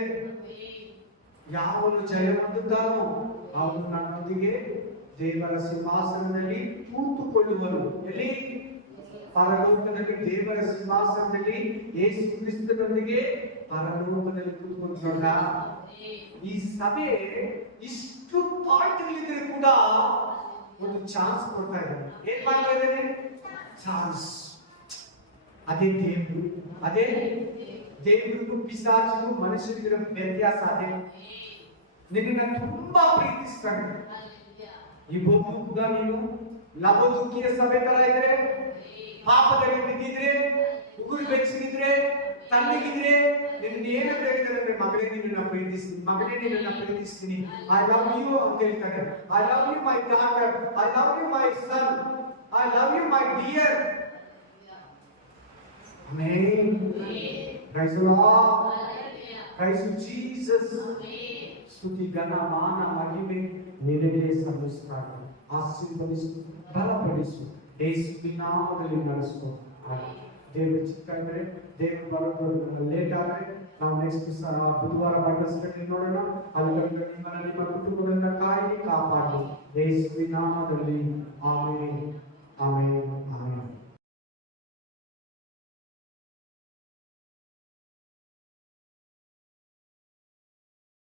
ಯಾವನು ಜಯ ಹೊಂದುತ್ತಾನೋ ಅವನು ನನ್ನೊಂದಿಗೆ ದೇವರ ಸಿಂಹಾಸನದಲ್ಲಿ ಕೂತುಕೊಳ್ಳುವನು. ಎಲ್ಲಿ? ಪರಲೋಕದಲ್ಲಿ ದೇವರ ಸಿಂಹಾಸನದಲ್ಲಿ ಯೇಸು ಕ್ರಿಸ್ತನೊಂದಿಗೆ ಪರಲೋಕದಲ್ಲಿ ಕೂತ್ಕೊಂಡ. ಈ ಸಭೆ ಇಷ್ಟು ಪಾಯಿಂಟ್ಗಳಿದ್ರೆ ಕೂಡ ಒಂದು ಚಾನ್ಸ್ ಕೊಡ್ತಾ ಇದ್ದಾರೆ. ಏನ್ ಮಾಡ್ತಾ ಇದ್ದಾರೆ? ಚಾನ್ಸ್. ಅದೇ ದೇವರು. ಅದೇ ದೇವರಿಗೂ ಪಿಶಾಚಿಗೂ ಮನುಷ್ಯರಿಗಿರೋ ವ್ಯತ್ಯಾಸ ಅದೇ. ನಿನ್ನನ್ನ ತುಂಬಾ ಪ್ರೀತಿಸ್ತಾನೆ. ಇವತ್ತು ಕೂಡ ನೀನು ಲವೋದಿಕೀಯ ಸಭೆ ತರ ಇದ್ರೆ, ಪಾಪದಲ್ಲಿ ಬಿದ್ದಿದ್ರೆ, ಉಗುರು ಬೆಚ್ಚಗಿದ್ರೆ, ತಣ್ಣಗಿದ್ರೆ, ನಿನ್ನ ಏನಂತ ಹೇಳ್ತಾರೆ ಅಂದ್ರೆ, ಮಗಳೇ ನಿನ್ನನ್ನ ಪ್ರೀತಿಸ್ತೀನಿ, ಮಗಳೇ ನಿನ್ನನ್ನ ಪ್ರೀತಿಸ್ತೀನಿ, ಐ ಲವ್ ಯು ಅಂತ ಹೇಳ್ತಾರೆ. I love you my daughter, I love you my son, I love you my dear. Amen. Praise the Lord. Praise Jesus. ಸ್ತುತಿ, ಘನ, ಮಾನ, ಮಹಿಮೆ ನಿನಗೆ ಸಲ್ಲಿಸುತ್ತಾರೆ. ಆಶೀರ್ವದಿಸು, ಬಲಪಡಿಸು, ಯೇಸುವಿನ ನಾಮದಲ್ಲಿ ನಡೆಸು. ದೇವರ ಚಿತ್ತ ಇದ್ರೆ, ದೇವರು ಬರೋದು ಲೇಟ್ ಆದ್ರೆ ನಾವು ನೆಕ್ಸ್ಟ್ ಬುಧವಾರ ಬೈಬಲ್ ಸ್ಟಡಿ ನೋಡೋಣ. ಅಲ್ಲಿ ನಿಮ್ಮ ಕುಟುಂಬಗಳನ್ನ ಕಾಯಿ ಕಾಪಾಡಿ, ಯೇಸುವಿನ ನಾಮದಲ್ಲಿ ಆಮೆನ್.